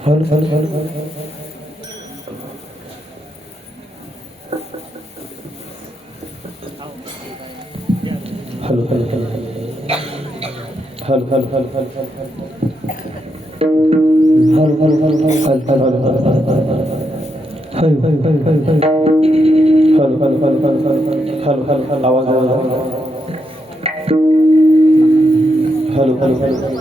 Hello hello hello hello hello hello hello hello hello hello आवाज hello hello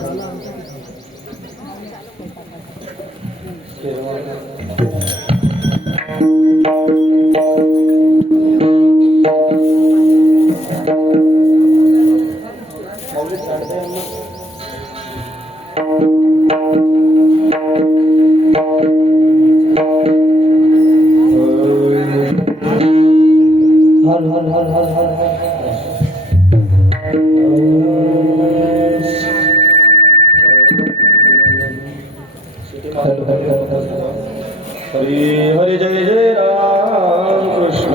Hari Hari जय जय राम कृष्ण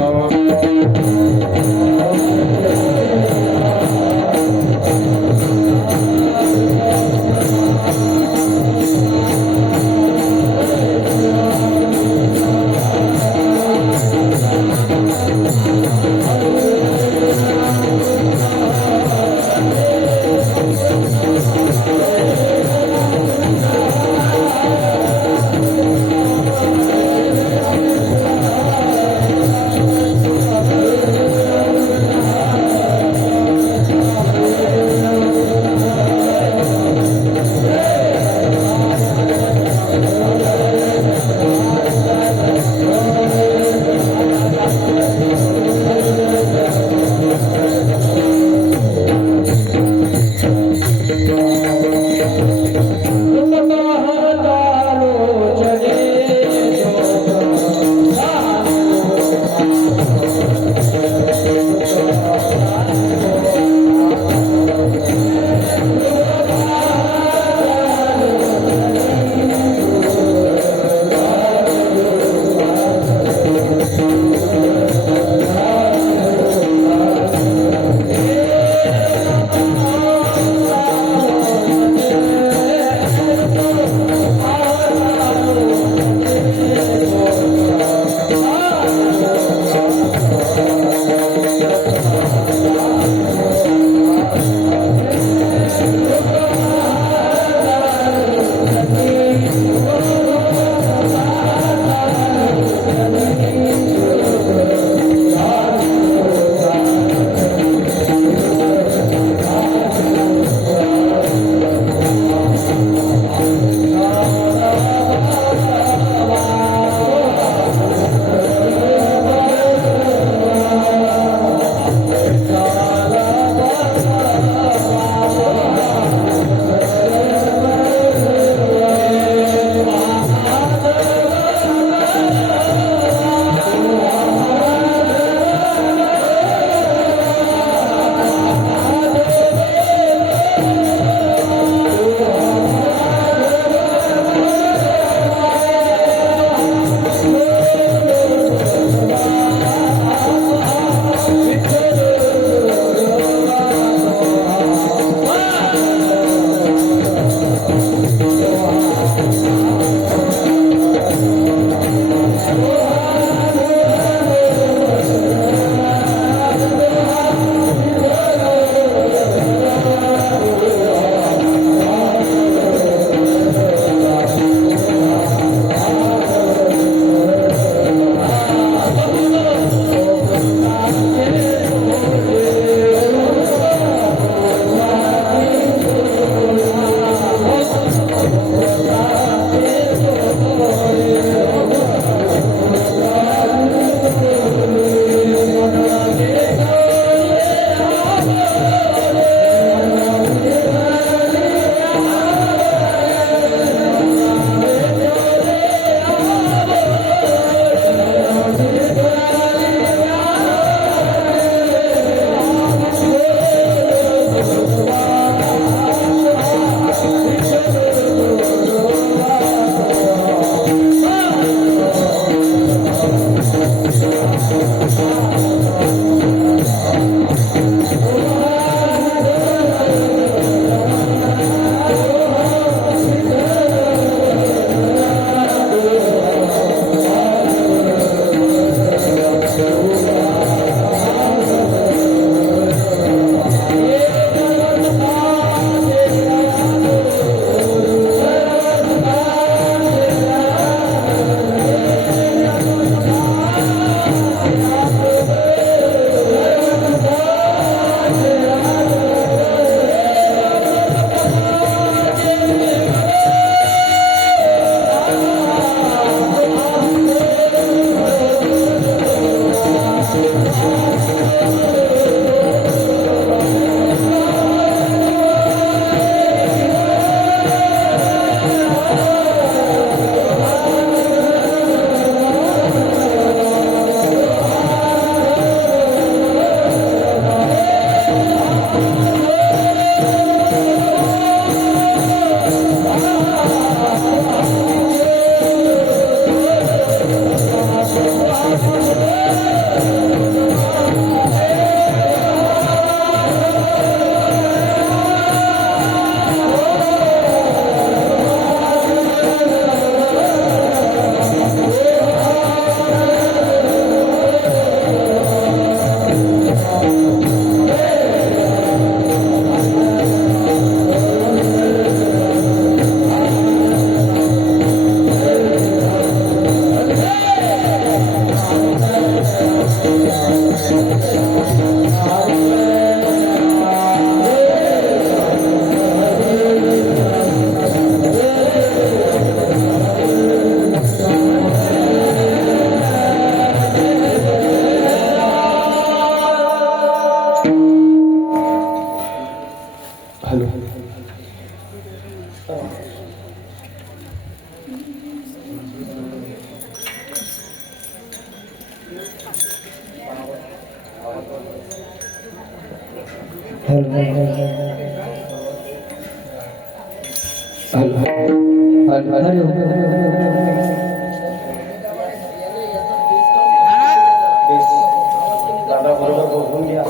दादा बरोबर बघून घ्या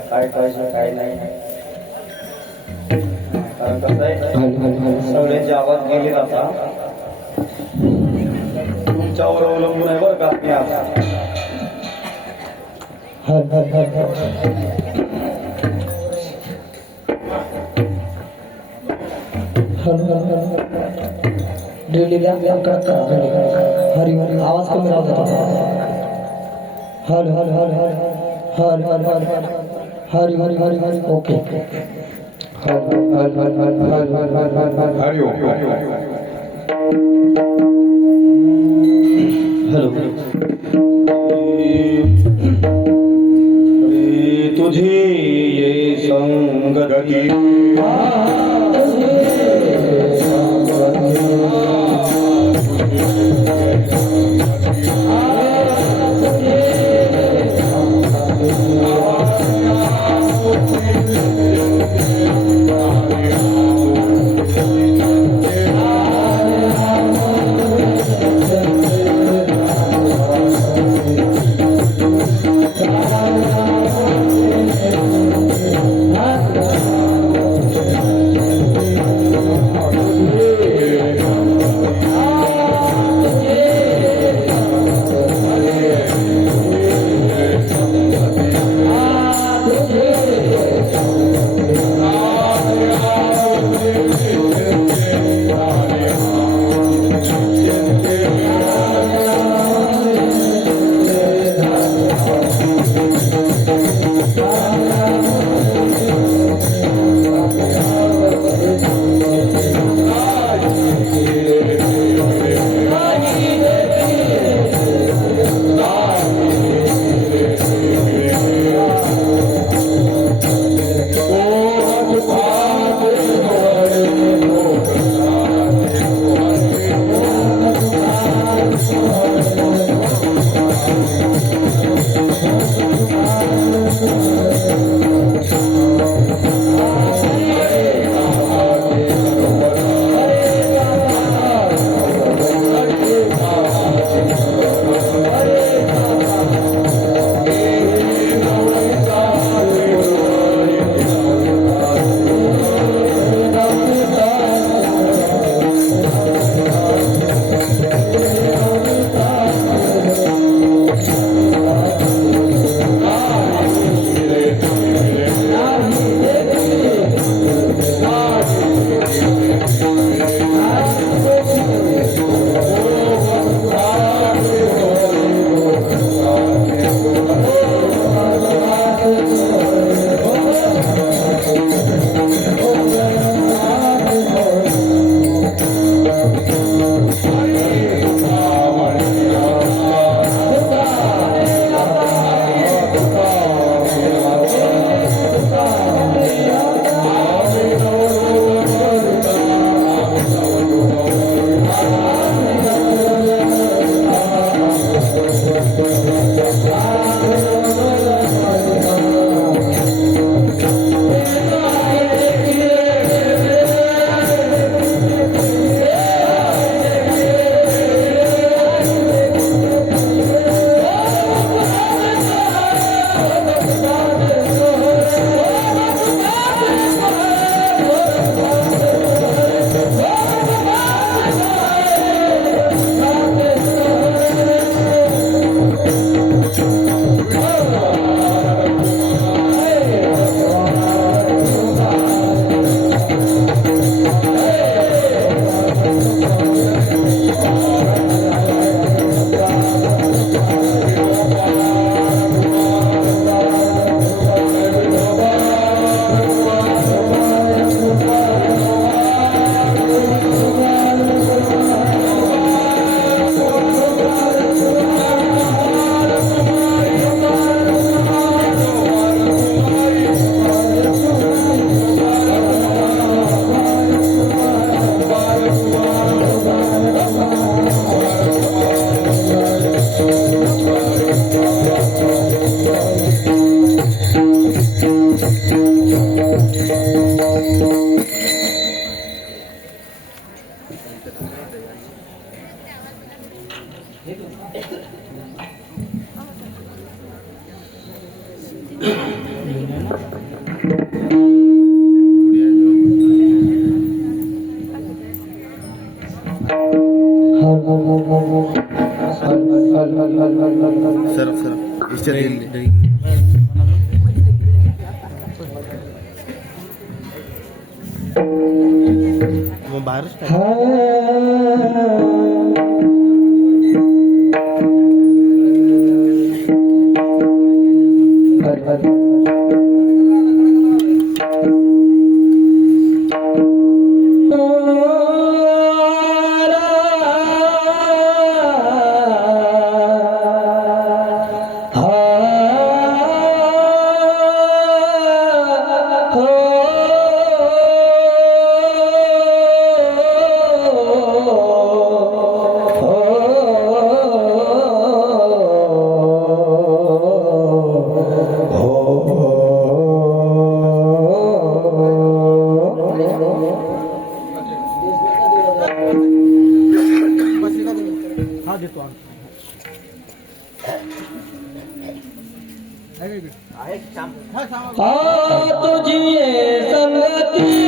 काय करायचं काय नाही कारण कसं आहे सगळ्यांचे आवाज गेले आता तुमच्यावर अवलंबून आहे बरं का मी आता हरी हरी आवाज कमी राहतो हर हर हर हर हर हर हर हर हरी हरी हरी ओके हर हर हर हर हर हर हर हर हर हरि ओम हॅलो तुझी ये संगती सर इससे वो बाहर तुझी संगती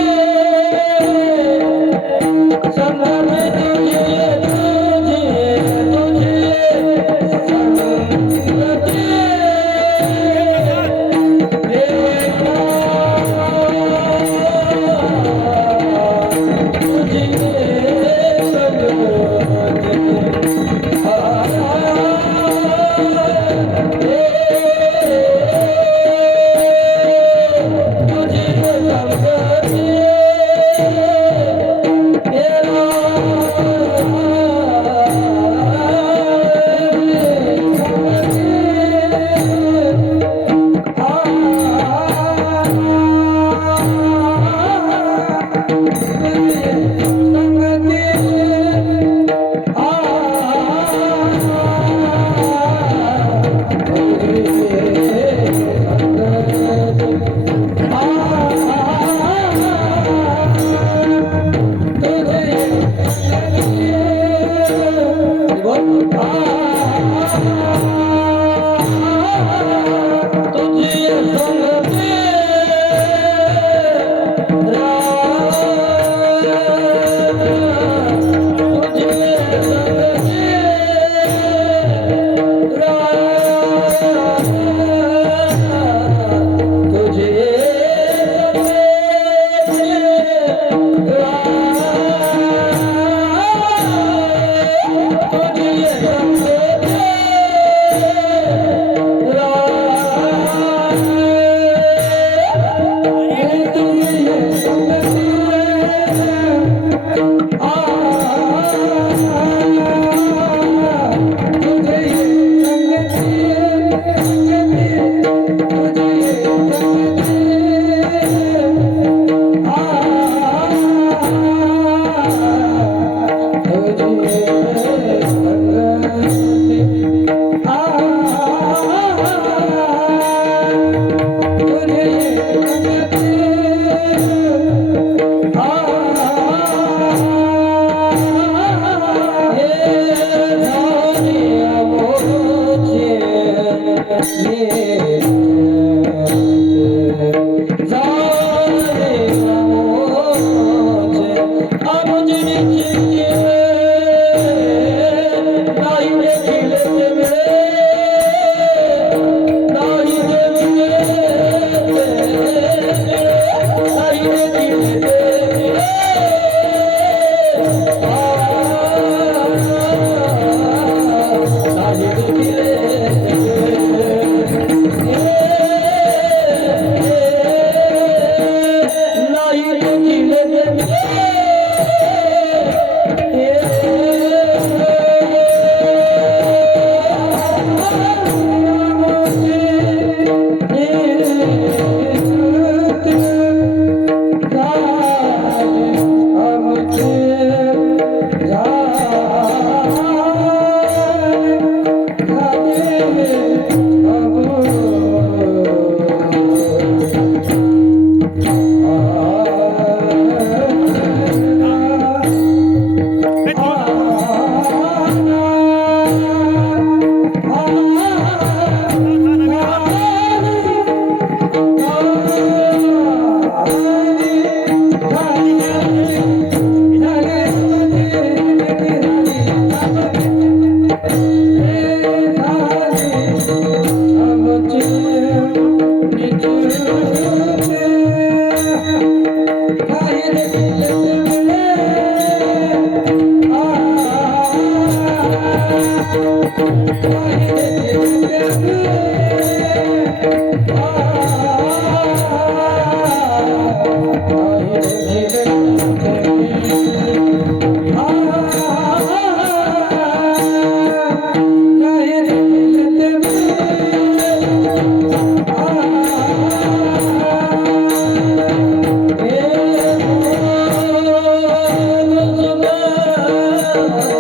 Here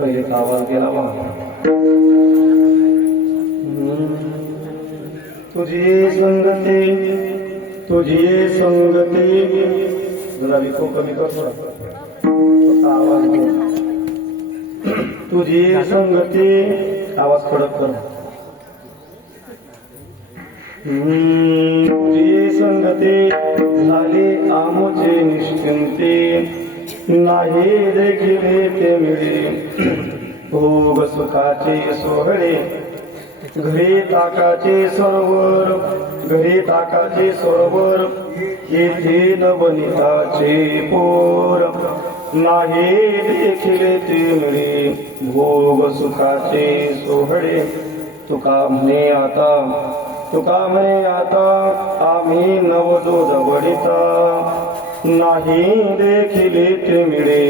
पहिले आवाज गेला बा तुझी संगती जरा विको कमी कर थोडा आवाज तुझी संगती आवाज खडक कर तुझी संगती झाली आमचे निश्चिंती नाही देखील ते मिळे भोग सुखाचे सोहळे घरी ताकाचे सरोवर येथे न बनिताचे पोर नाही देखील ते मिळे भोग सुखाचे सोहळे तुका म्हणे आता आम्ही नवदूत वडिता नाही देखील ते मिळे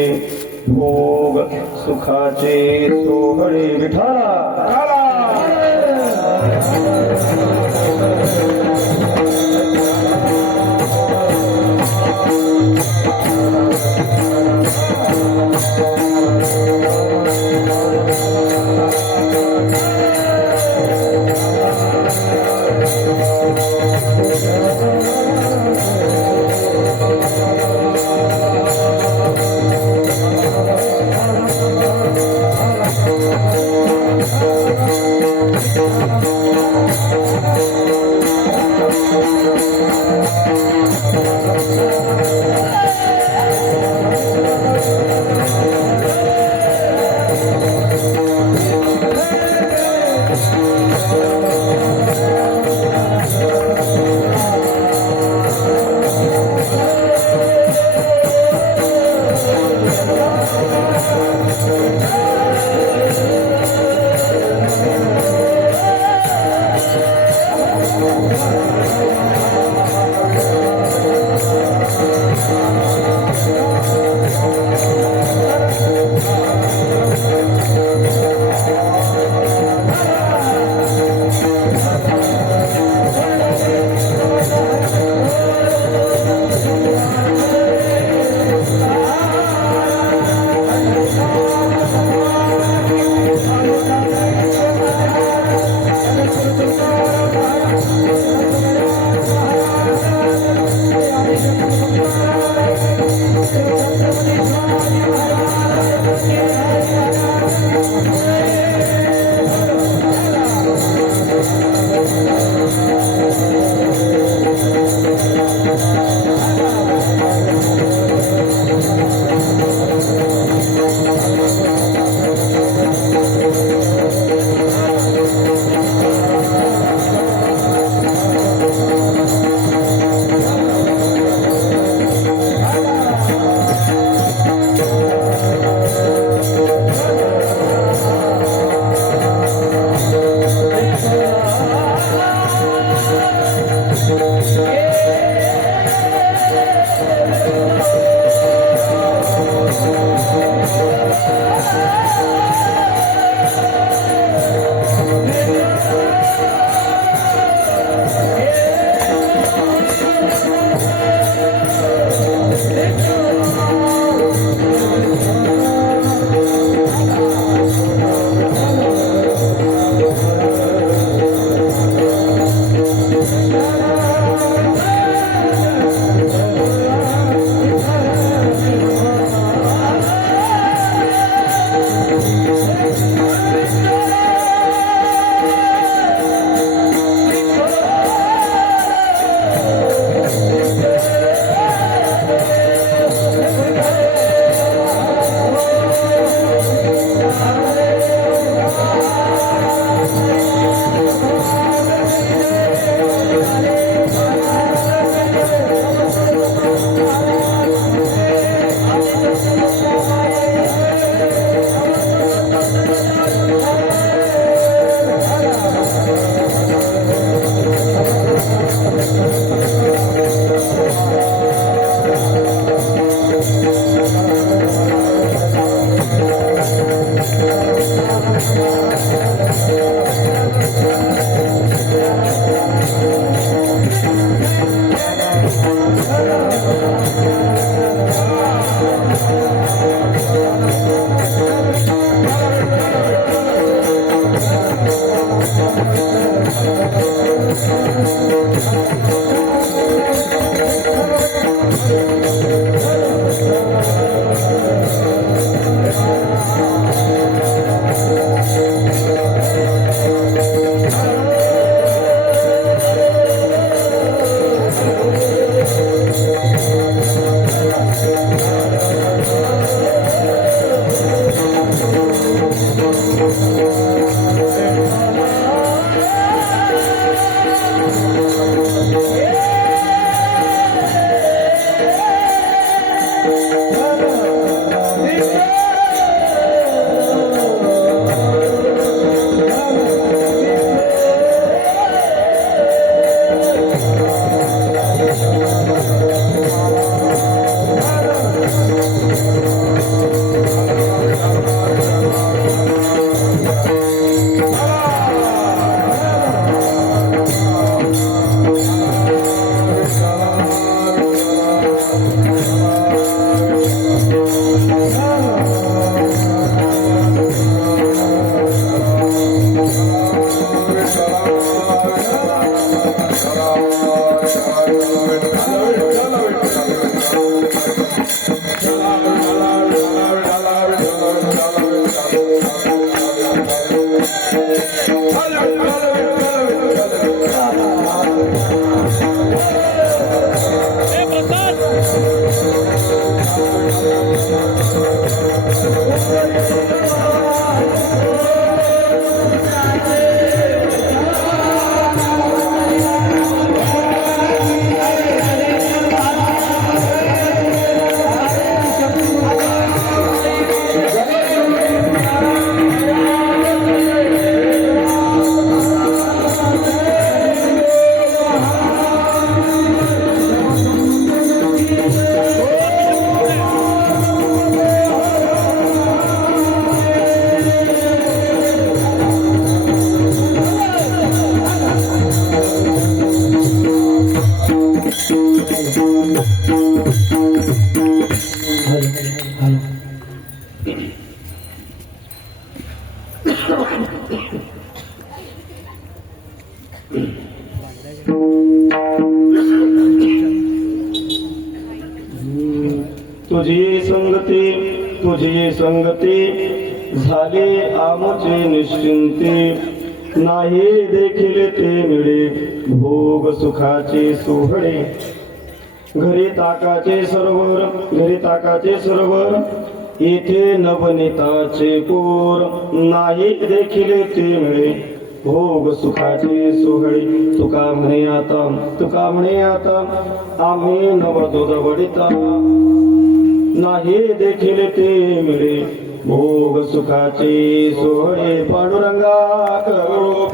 भोग सुखाचे सोहळे विठाला Hare संगती झाले आमचे निश्चिंते नाही देखील ते मिळे भोग सुखाचे सोहळे घरी ताकाचे सरोवर येथे नवनीताचे कोर नाही देखील ते मिळे भोग सुखाचे सोहळे तुका म्हणे आता आम्ही नवदूत वडिता नाही देखील ते मिळे भोग सुखाचे सोहळे पांडुरंगा करो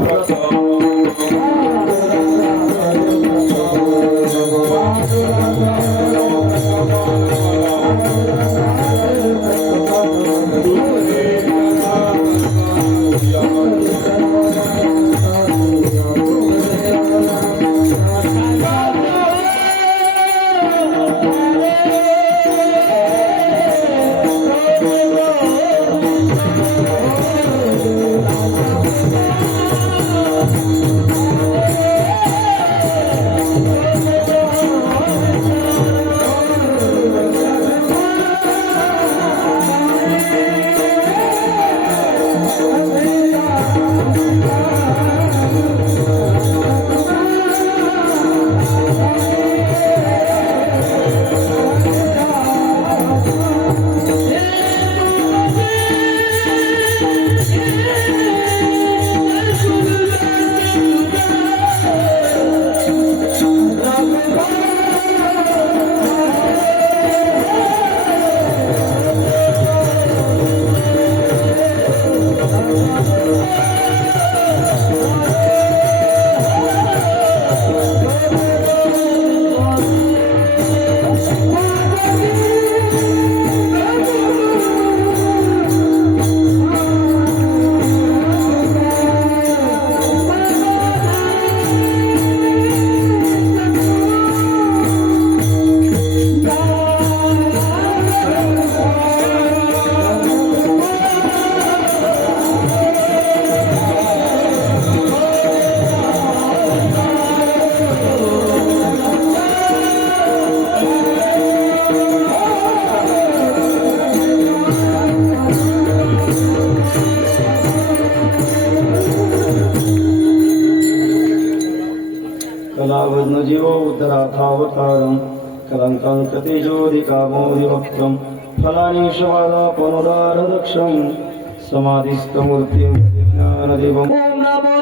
जीवो उद्धराथावतारं कलङ्कं कतिजोदिकामोदिवक्त्रं फलानि शवादापनुदारदक्षं समाधिस्थमूर्तिं ज्ञानदेवम् ॐ नमो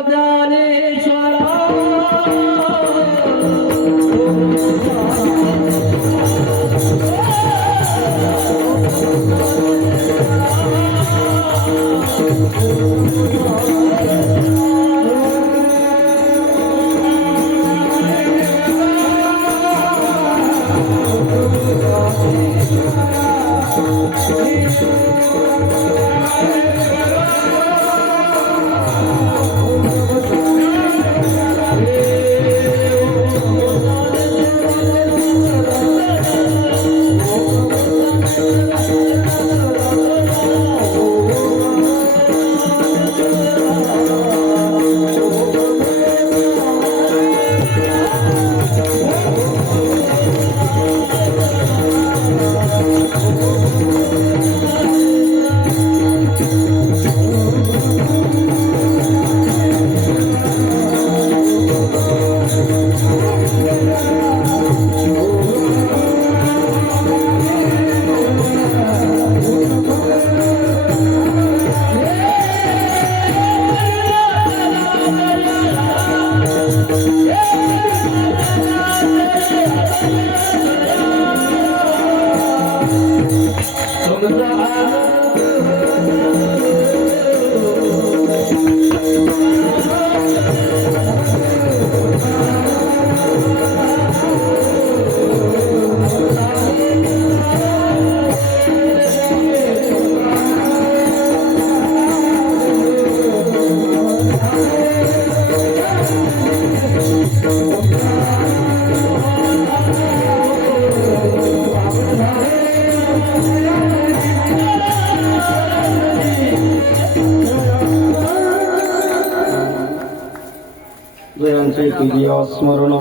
जयांचे तुझिया स्मरण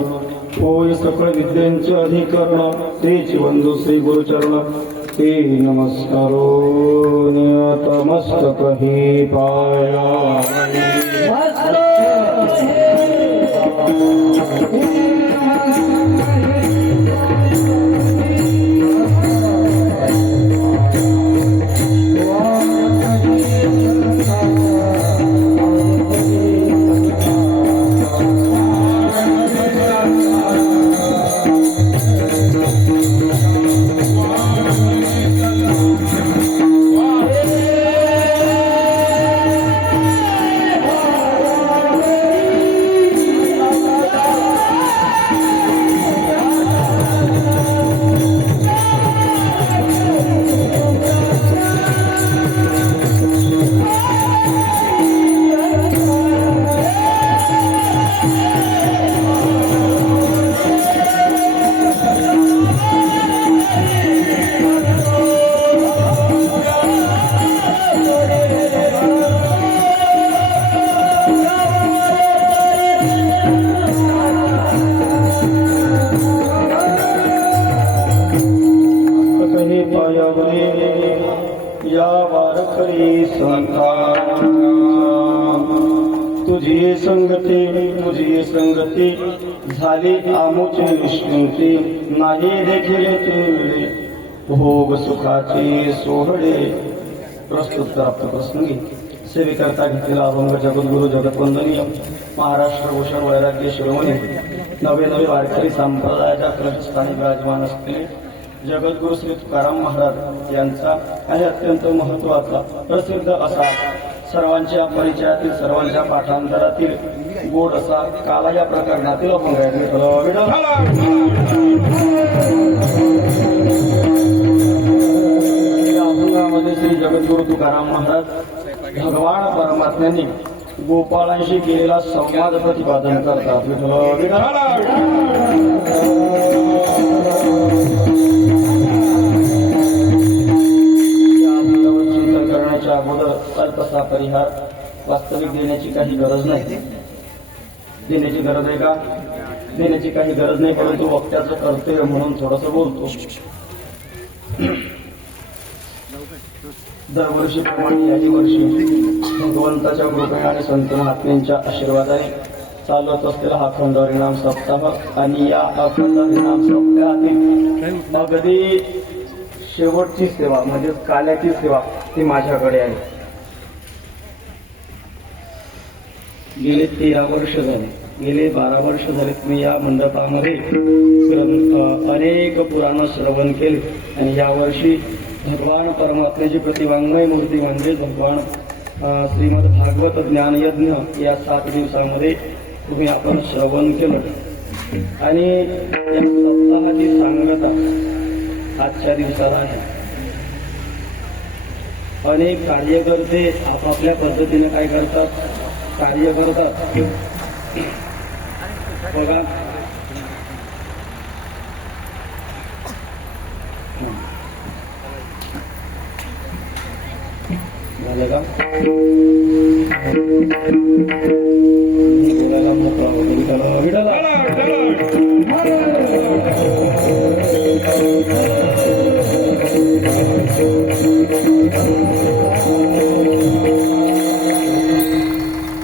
होय सकळ विद्यांचे अधिकरण श्री बंधू श्री गुरुचरण ते नमस्कारो नियतमस्तक ही पाया या वारकरी संता तुझी संगती झाली आमुची निष्कृती नाही देखील ते भोग सुखाचे सोहळे. प्रस्तुत प्राप्त प्रसंगी सेवेकरता घेतलेला अभंग जगद्गुरु जगतवंदनीय महाराष्ट्र भूषण वैराग्य शिरोमणी नवे वारकरी संप्रदायाच्या क्रमस्थानी विराजमान असलेले जगद्गुरु श्री तुकाराम महाराज यांचा आणि अत्यंत महत्वाचा प्रसिद्ध असा सर्वांच्या परिचयातील सर्वांच्या पाठांतरातील गोड असा काला या प्रकरणातील अभंग आहे. या अभंगामध्ये श्री जगद्गुरु तुकाराम महाराज भगवान परमात्म्यांनी गोपाळांशी केलेला संवाद प्रतिपादन करतात. करण्याच्या अगोदर अल्पसा परिहार वास्तविक देण्याची काही गरज नाही. देण्याची गरज आहे का? देण्याची काही गरज नाही, परंतु वक्त्याचं कर्तव्य म्हणून थोडस बोलतो. दरवर्षी प्रमाणे याही वर्षी भगवंताच्या कृपेने आणि संत महात्म्यांच्या आशीर्वादाने चालत असलेला हा अखंड हरिनाम सप्ताह आणि या अखंड हरिनाम सप्ताहातील अगदी शेवटची सेवा म्हणजे काल्याची सेवा ती माझ्याकडे आहे. गेले 13 वर्ष झाले, गेले 12 वर्ष झाले मी या मंडपामध्ये अनेक पुराण श्रवण केले आणि यावर्षी भगवान परमात्म्याची प्रतिवांगमय मूर्ती म्हणजे भगवान श्रीमद भागवत ज्ञान यज्ञ या 7 दिवसामध्ये तुम्ही आपण श्रवण केलं आणि या सप्ताहाची सांगता आजच्या दिवसाला आहे. अनेक कार्यकर्ते आपापल्या पद्धतीने काय करतात, कार्य करतात. बघा झालं का? बोलायला मोकळा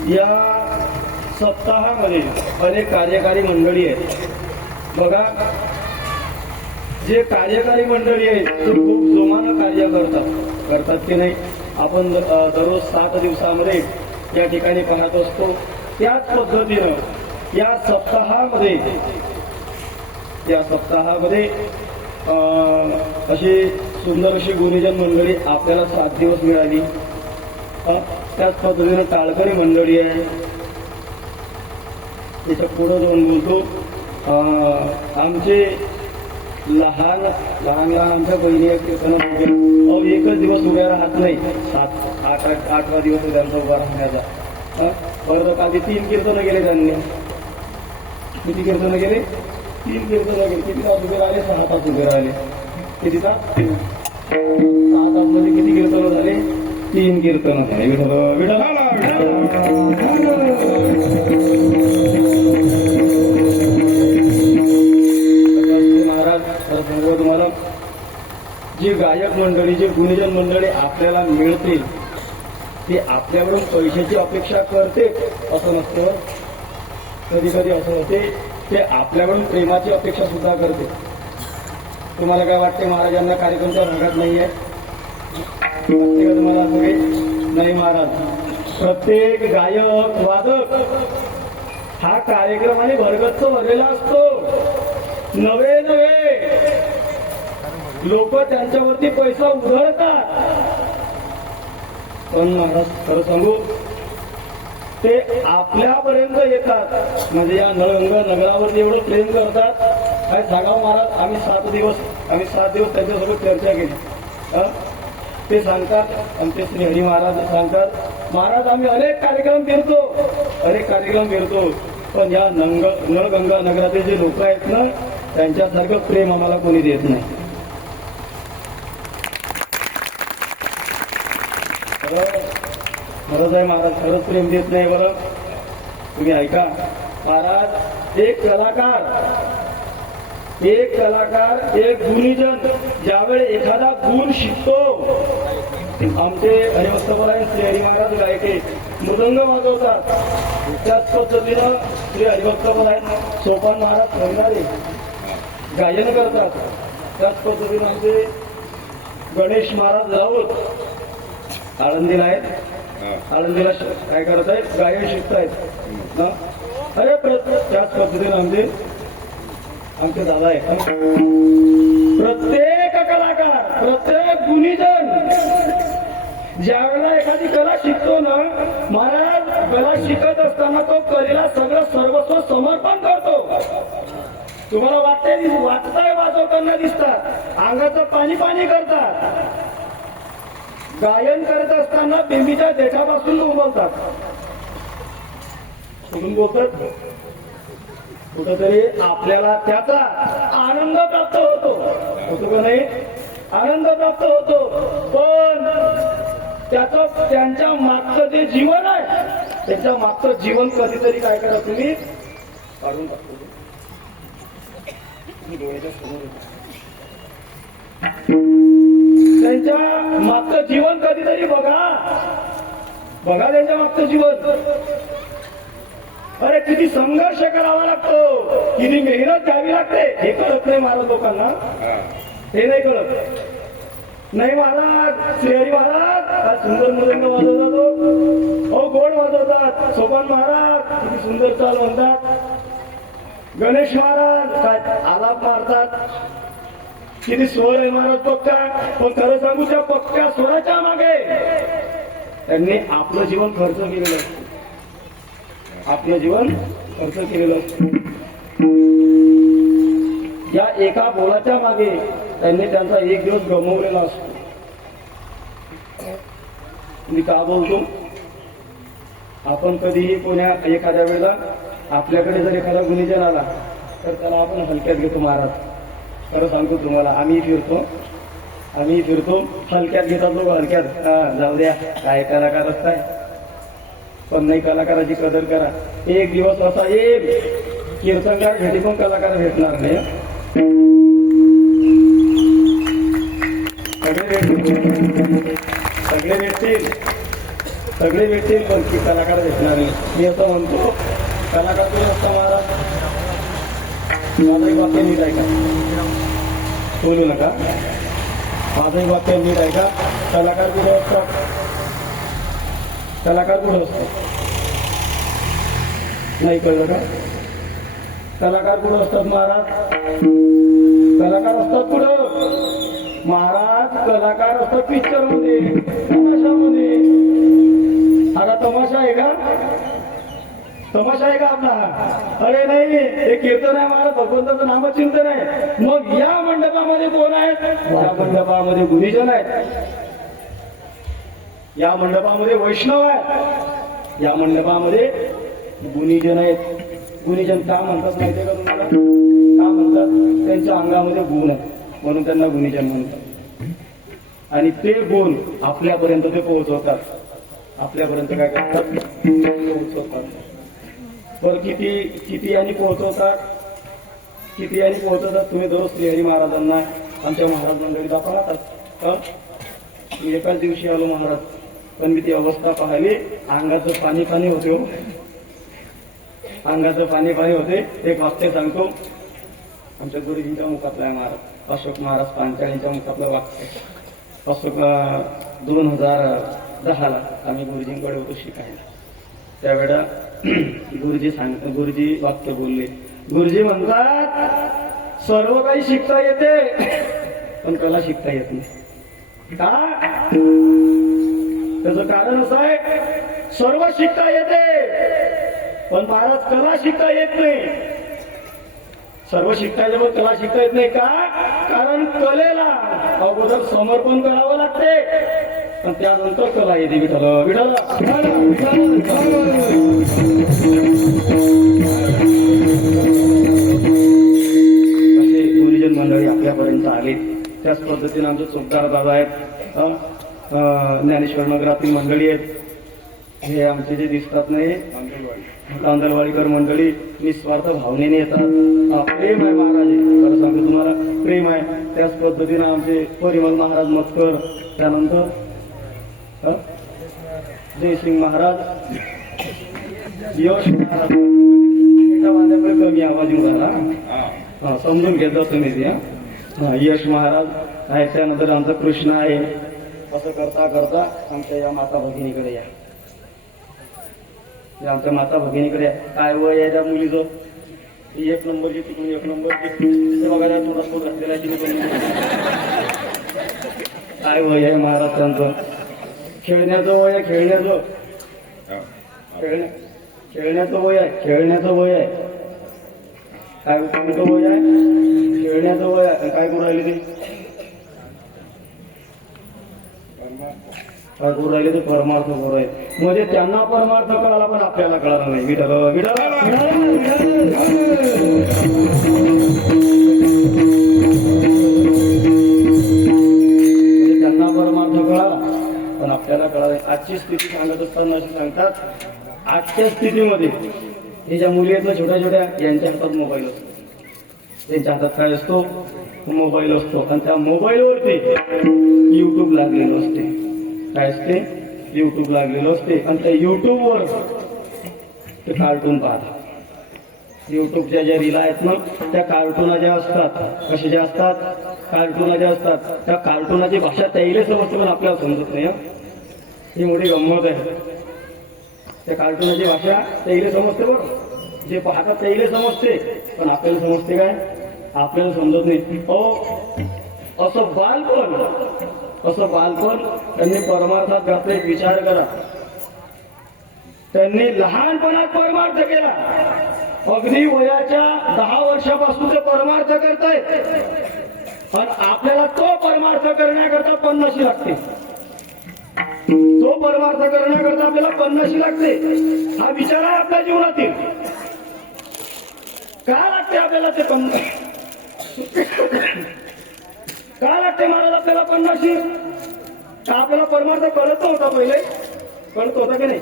या सप्ताहामध्ये अनेक कार्यकारी मंडळी आहेत. बघा जे कार्यकारी मंडळी आहेत ते खूप जोमानं कार्य करतात की नाही. आपण दररोज 7 दिवसामध्ये या ठिकाणी पाहत असतो. त्याच पद्धतीनं या सप्ताहामध्ये अशी सुंदर अशी गुणीजन मंडळी आपल्याला 7 दिवस मिळाली. त्याच पद्धतीनं टाळकरी मंडळी आहे. त्याच्या पुढे जाऊन बोलतो आमचे लहान आमच्या बहिणी एकच दिवस उभ्या राहत नाही, 7-8 दिवस त्यांचा उभा राहण्याचा. परत आधी 3 कीर्तनं गेले त्यांनी. किती कीर्तनं गेले? 3 कीर्तनं गेले. किती तास उभे राहिले? 6 तास उभे राहिले. किती तास? 6 तासमध्ये किती कीर्तनं झाले? 3 कीर्तनं झाले. महाराज सांगू तुम्हाला जी गायक मंडळी जी गुणीजन मंडळी आपल्याला मिळते ती आपल्याकडून पैशाची अपेक्षा करते असं नसतं. कधी कधी असं होते ते आपल्याकडून प्रेमाची अपेक्षा सुद्धा करते. तुम्हाला काय वाटते महाराजांना कार्यक्रमच्या भागात नाहीये? वाटते का तुम्हाला असं काही? नाही महाराज, प्रत्येक गायक वादक हा कार्यक्रमाने भरगच्च भरलेला असतो. नवे नवे लोक त्यांच्यावरती पैसा उधळतात. पण महाराज खरं सांगू, ते आपल्यापर्यंत येतात म्हणजे या नळगंग नगरावरती एवढं प्रेम करतात. काय सांगावं महाराज, आम्ही 7 दिवस त्यांच्यासोबत चर्चा केली. ते सांगतात, आमचे श्री हरी महाराज सांगतात, महाराज आम्ही अनेक कार्यक्रम फिरतो पण या नळगंगा नगरातील जे लोक आहेत ना त्यांच्यासारखं प्रेम आम्हाला कोणी देत नाही. खरंच आहे महाराज, खरंच प्रेम देत नाही. बरं तुम्ही ऐका महाराज, एक कलाकार एक गुणीजन ज्यावेळी एखादा गुण शिकतो. आमचे हरिभक्तपरायण श्री हरी महाराज गायके मृदंग वाजवतात, त्याच पद्धतीनं श्री हरिभक्तपरायण सोपान महाराज म्हणणारे गायन करतात. त्याच पद्धतीनं आमचे गणेश महाराज राऊत आळंदीला आहेत, आळंदीला काय करत आहेत, गायन शिकतायत. अरे त्याच पद्धतीनं आमचे दादा आहेत. प्रत्येक कलाकार प्रत्येक गुणीजन ज्यावेळेला एखादी कला शिकतो ना महाराज, कला शिकत असताना तो कलेला सगळं सर्वस्व समर्पण करतो. तुम्हाला वाटताय वाजवताना दिसतात, अंगाचं पाणी करतात. गायन करत असताना बेंबीच्या देठापासून उमलतात. कुठून बोलतात? कुठंतरी आपल्याला त्याचा आनंद प्राप्त होतो का नाही? आनंद प्राप्त होतो. पण त्यांच्या मागचं जे जीवन आहे त्याच्या मागचं जीवन कधीतरी काय करा तुम्ही काढून टाकतो. त्यांच्या मागचं जीवन कधीतरी बघा त्यांच्या मागचं जीवन. अरे किती संघर्ष करावा लागतो, किती मेहनत घ्यावी लागते, हे कळत नाही महाराज लोकांना. हे नाही कळत. नाही महाराज, श्री हरी महाराज काय सुंदर मृदंग वाजवतात, गोड वाजवतात. सोपान महाराज किती सुंदर चाल म्हणतात. गणेश महाराज काय आलाप मारतात. किती स्वर आहे महाराज पक्का. पण खरं सांगू, त्या पक्क्या स्वराच्या मागे त्यांनी आपलं जीवन खर्च केलेलं असतं. आपलं जीवन खर्च केलेलं असतं. या एका बोलाच्या मागे त्यांनी त्यांचा एक दिवस गमवलेला असतो. मी का बोलतो, आपण कधीही एखाद्या वेळेला आपल्याकडे जर एखादा गुणीजन आला तर त्याला आपण हलक्यात घेतो महाराज. खरं सांगतो तुम्हाला, आम्ही फिरतो हलक्यात घेतात लोक. हलक्यात जाऊ द्या, काय कलाकार असताय. पण नाही, कलाकाराची कदर करा. एक दिवस असा येईल कीर्तनकार भेटी पण कलाकार भेटणार नाही. सगळे भेटतील पण की कलाकार भेटणार नाही. मी असं म्हणतो, कलाकार कोण असता महाराज? माझंही वाक्य नीट ऐका, बोलू नका. माझंही वाक्य नीट ऐका. कलाकार कुठे असतात? नाही कळलं का? कलाकार कुठं असतात महाराज? कलाकार असतात कुठं महाराज? कलाकार असतात पिक्चर मध्ये, तमाशामध्ये. आता तमाशा आहे का? तमाशा आहे का आपला? अरे नाही, हे कीर्तन आहे महाराज, भगवंताचं नामचिंतन आहे. मग या मंडपामध्ये कोण आहेत? या मंडपामध्ये गुणीजन आहेत. या मंडपामध्ये वैष्णव आहेत. या मंडपामध्ये गुणीजन आहेत. गुणीजन का म्हणतात माहितीये का तुम्हाला? का म्हणतात? त्यांच्या अंगामध्ये गुण आहे म्हणून त्यांना गुणीजन म्हणतात. आणि ते गुण आपल्यापर्यंत ते पोहोचवतात. आपल्यापर्यंत काय करतात? पोहोचवतात. बरं किती आणि पोहोचवतात? तुम्ही दररोज श्री हरी महाराजांना आमच्या महाराज मंडळीला पाहतात. मी एकाच दिवशी आलो महाराज, पण मी ती अवस्था पाहिली, अंगाचं पाणी पाणी होते हो, अंगाचं पाणी पाणी होते. एक वाक्य सांगतो, आमच्या गुरुजींच्या मुखातला आहे महाराज, अशोक महाराज पांचाळींच्या मुखातला वाक्य. अशोक 2010ला आम्ही गुरुजींकडे होतो शिकायला. त्यावेळेला गुरुजी वाक्य बोलले. गुरुजी म्हणतात सर्व काही शिकता येते पण कला शिकता येत नाही. का? त्याचं कारण असं आहे, सर्व शिकता येते पण महाराज कला शिकता येत नाही. सर्व शिकता येते पण कला शिकता येत नाही. का? कारण कलेला अगोदर समर्पण करावं लागते आणि त्यानंतर कला येते. विठाला असे गुरुजन मंडळी आपल्यापर्यंत आले. त्याच पद्धतीने आमचे चोपदार दादा आहेत, ज्ञानेश्वर नगरातील मंडळी आहेत. हे आमचे जे दिसतात नाही तांदलवाडीकर मंडळी निस्वार्थ भावनेने येतात. प्रेम आहे महाराज, खरं सांगतो तुम्हाला प्रेम आहे. त्याच पद्धतीनं आमचे परिमल महाराज मस्कर, त्यानंतर जयसिंग महाराज, यश महाराज. कमी आवाज येऊन राहिला, समजून घेता तुम्ही ते. यश महाराज आहे, त्यानंतर आमचा कृष्ण आहे. असं करता करता आमच्या या माता भगिनीकडे या. आमच्या माता भगिनीकडे काय वय आहे त्या मुलीचं? एक नंबरची तिकडून एक नंबरची बघायला थोडा तो घातलेला काय वय आहे महाराज त्यांचं? खेळण्याचं वय आहे, खेळण्याचं खेळण्याचं वय आहे, खेळण्याचं वय आहे. काय कोणतं वय आहे? खेळण्याचं वय आहे. काय करू राहिले ते? काय करू राहिले ते? परमार्थ करू राहिले. म्हणजे त्यांना परमार्थ कळाला पण आपल्याला कळाला नाही. म्हणजे त्यांना परमार्थ कळाला पण आपल्याला कळाला. आजची स्थिती सांगत असताना अशी सांगतात, आजच्या स्थितीमध्ये हे ज्या मुली आहेत ना छोट्या छोट्या, यांच्या हातात मोबाईल असतो. त्यांच्या हातात काय असतो? मोबाईल असतो. आणि त्या मोबाईलवरती युट्यूब लागलेलं असते. काय असते? युट्यूब लागलेलं असते. आणि त्या युट्यूबवर ते कार्टून पाहतात. युट्यूबच्या ज्या रीला आहेत ना, त्या कार्टून ज्या असतात, कशा ज्या असतात? कार्टून ज्या असतात, त्या कार्टूनाची भाषा त्याईले समजते पण आपल्याला समजत नाही. ही मोठी गंमत आहे. त्या कार्टूनाची भाषा त्याईले समजते, बरं जे पाहतात त्याईले समजते पण आपल्याला समजते काय? आपल्याला समजत नाही. असं बालपण त्यांनी परमार्थात घातले. विचार करा, त्यांनी लहानपणात परमार्थ केला. अगदी वयाच्या 10 वर्षापासून ते परमार्थ करतायत. पण आपल्याला तो परमार्थ करण्याकरता 50 लागते. तो परमार्थ करण्याकरता आपल्याला 50 लागते. हा विचार आहे आपल्या जीवनातील. काय लागते आपल्याला ते 50? काय लागते महाराज आपल्याला 50? आपल्याला परमार्थ कळत नव्हता पहिले? कळत होता की नाही?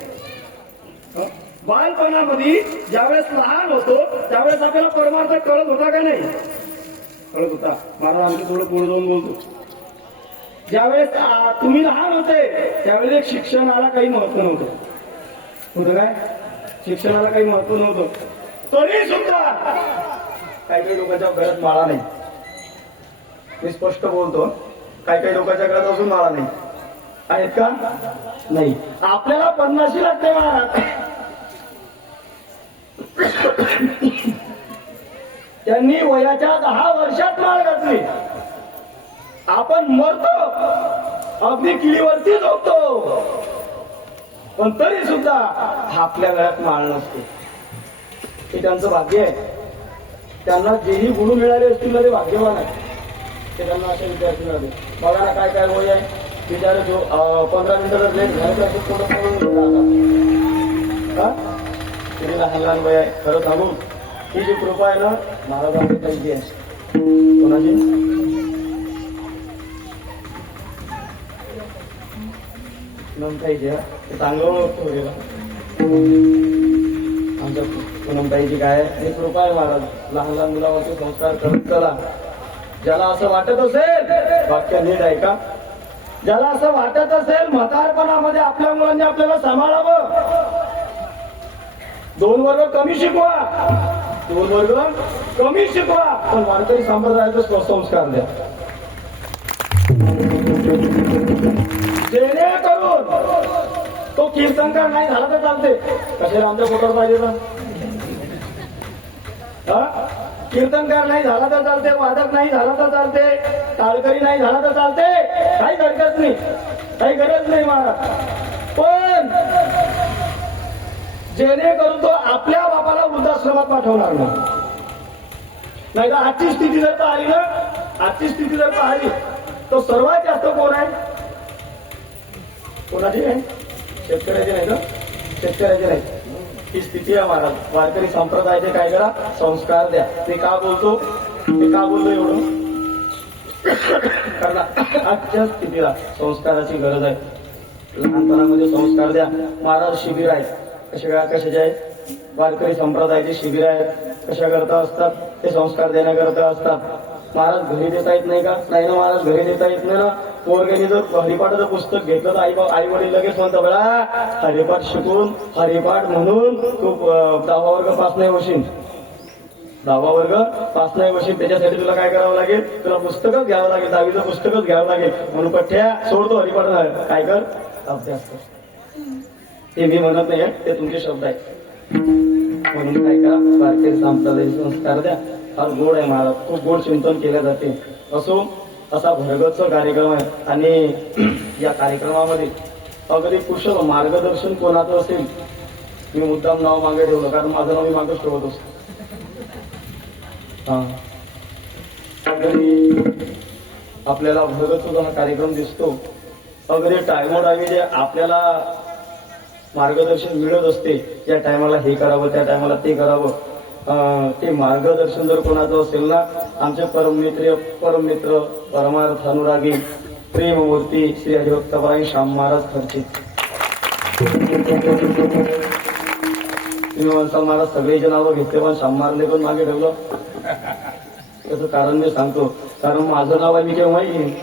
बालपणामध्ये ज्यावेळेस लहान होतो त्यावेळेस आपल्याला परमार्थ कळत होता का नाही? कळत होता. महाराज आमचे थोडं पुढे जाऊन बोलतो. ज्यावेळेस तुम्ही लहान होते त्यावेळेस एक शिक्षणाला काही महत्व नव्हतं. होतं काय? शिक्षणाला काही महत्व नव्हतं. तरी सुद्धा काही काही लोकांच्या गळ्यात माळा नाही. मी स्पष्ट बोलतो, काही काही लोकांच्या गळ्यात अजून माळा नाही. आहेत का? नाही. आपल्याला 50 लागते महाराज. त्यांनी वयाच्या 10 वर्षात माळ घातली. आपण मरतो, अगदी किडीवरती झोपतो, पण तरी सुद्धा आपल्या गळ्यात माळ नसते. हे त्यांचं भाग्य आहे. त्यांना जेही गुरु मिळाले असतील ना ते भाग्यवान आहे. ते त्यांना असे विद्यार्थी मिळाले. बघा ना काय काय वय आहे. विचार 15 मिनिटं लेट झालं तर तरी लहान लहान वय आहे. खरं सांगून ही जी कृपा आहे ना महाराजांची त्यांची आहे. कोणाची? पूनमताईची. ते चांगलं ओळखतो गेला आमच्या पूनमताईची काय ही कृपा आहे महाराज. लहान लहान मुलावरती संस्कार करत चला. ज्याला असं वाटत असेल, वाक्य नीट आहे का, ज्याला असं वाटत असेल म्हातारपणामध्ये आपल्या मुलांनी आपल्याला सांभाळावं, 2 वर्ग कमी शिकवा, 2 वर्ग कमी शिकवा, पण वारकरी संप्रदायाचे संस्कार द्या, जेणेकरून तो कीर्तनकार नाही झाला तर चालते. कशाला आमच्या पोटावर पाहिजे ना, कीर्तनकार नाही झाला तर चालते, वादक नाही झाला तर चालते, टाळकरी नाही झाला तर चालते, काही हरकत नाही, काही गरज नाही महाराज. पण जेणेकरून तो आपल्या बापाला वृद्धाश्रमात पाठवणार नाही तर आजची स्थिती जर पाहिली ना, आजची स्थिती जर पाहिली तर सर्वात जास्त कोण आहे, कोणाची आहे, शेतकऱ्याची नाही ना, शेतकऱ्याची नाही. ही स्थिती आहे महाराज. वारकरी संप्रदायाचे काय करा, संस्कार द्या. मी का बोलतो एवढं, कारण आजच्या स्थितीला संस्काराची गरज आहे. लहानपणामध्ये संस्कार द्या. महाराज शिबिर आहेत, कशाचे आहे, वारकरी संप्रदायाचे शिबिर आहेत, कशा करता असतात, ते संस्कार देण्याकरता असतात. महाराज घरी देता येत नाही का, नाही ना महाराज, घरी देता येत नाही ना. पोरग्याने जर हरिपाठाचं पुस्तक घेतलं तर आई वडील लगेच म्हणतात, बळा हरिपाठ शिकून, हरिपाठ म्हणून तू 10वा वर्ग पास नाही होशील, 10वा वर्ग पास नाही होशील. त्याच्यासाठी तुला काय करावं लागेल, तुला पुस्तकच घ्यावं लागेल, 10वीचं पुस्तकच घ्यावं लागेल. म्हणून पठ्या सोडतो, हरिपाठ काय कर, अभ्यास कर. ते मी म्हणत नाही, ते तुमचे शब्द आहेत. म्हणून काय करा, वारकरी संप्रदायाचे संस्कार द्या. फार गोड आहे महाराज, खूप गोड चिंतन केले जाते. असो असा भरगतचा कार्यक्रम आहे. आणि या कार्यक्रमामध्ये अगदी कुशल मार्गदर्शन कोणाचं असेल, मी मुद्दाम नाव मागे ठेवलं कारण माझं नाव मी मागच ठेवत असतो. अगदी आपल्याला भरगतचा जो हा कार्यक्रम दिसतो, अगदी टायमोटायमी जे आपल्याला मार्गदर्शन मिळत असते, या टायमाला हे करावं, त्या टायमाला ते करावं, ते मार्गदर्शन जर कोणाचं असेल ना, आमचे परममित्र परमार्थ अनुरागी प्रेममूर्ती श्री हरिभक्तपरायण श्याम महाराज खर्चे. तुम्ही म्हणसाल महाराज सगळेचे नावं घेतले पण श्याम महाराजने पण मागे ठेवलं. त्याचं कारण मी सांगतो, कारण माझं नाव आहे मी केव्हा येईन,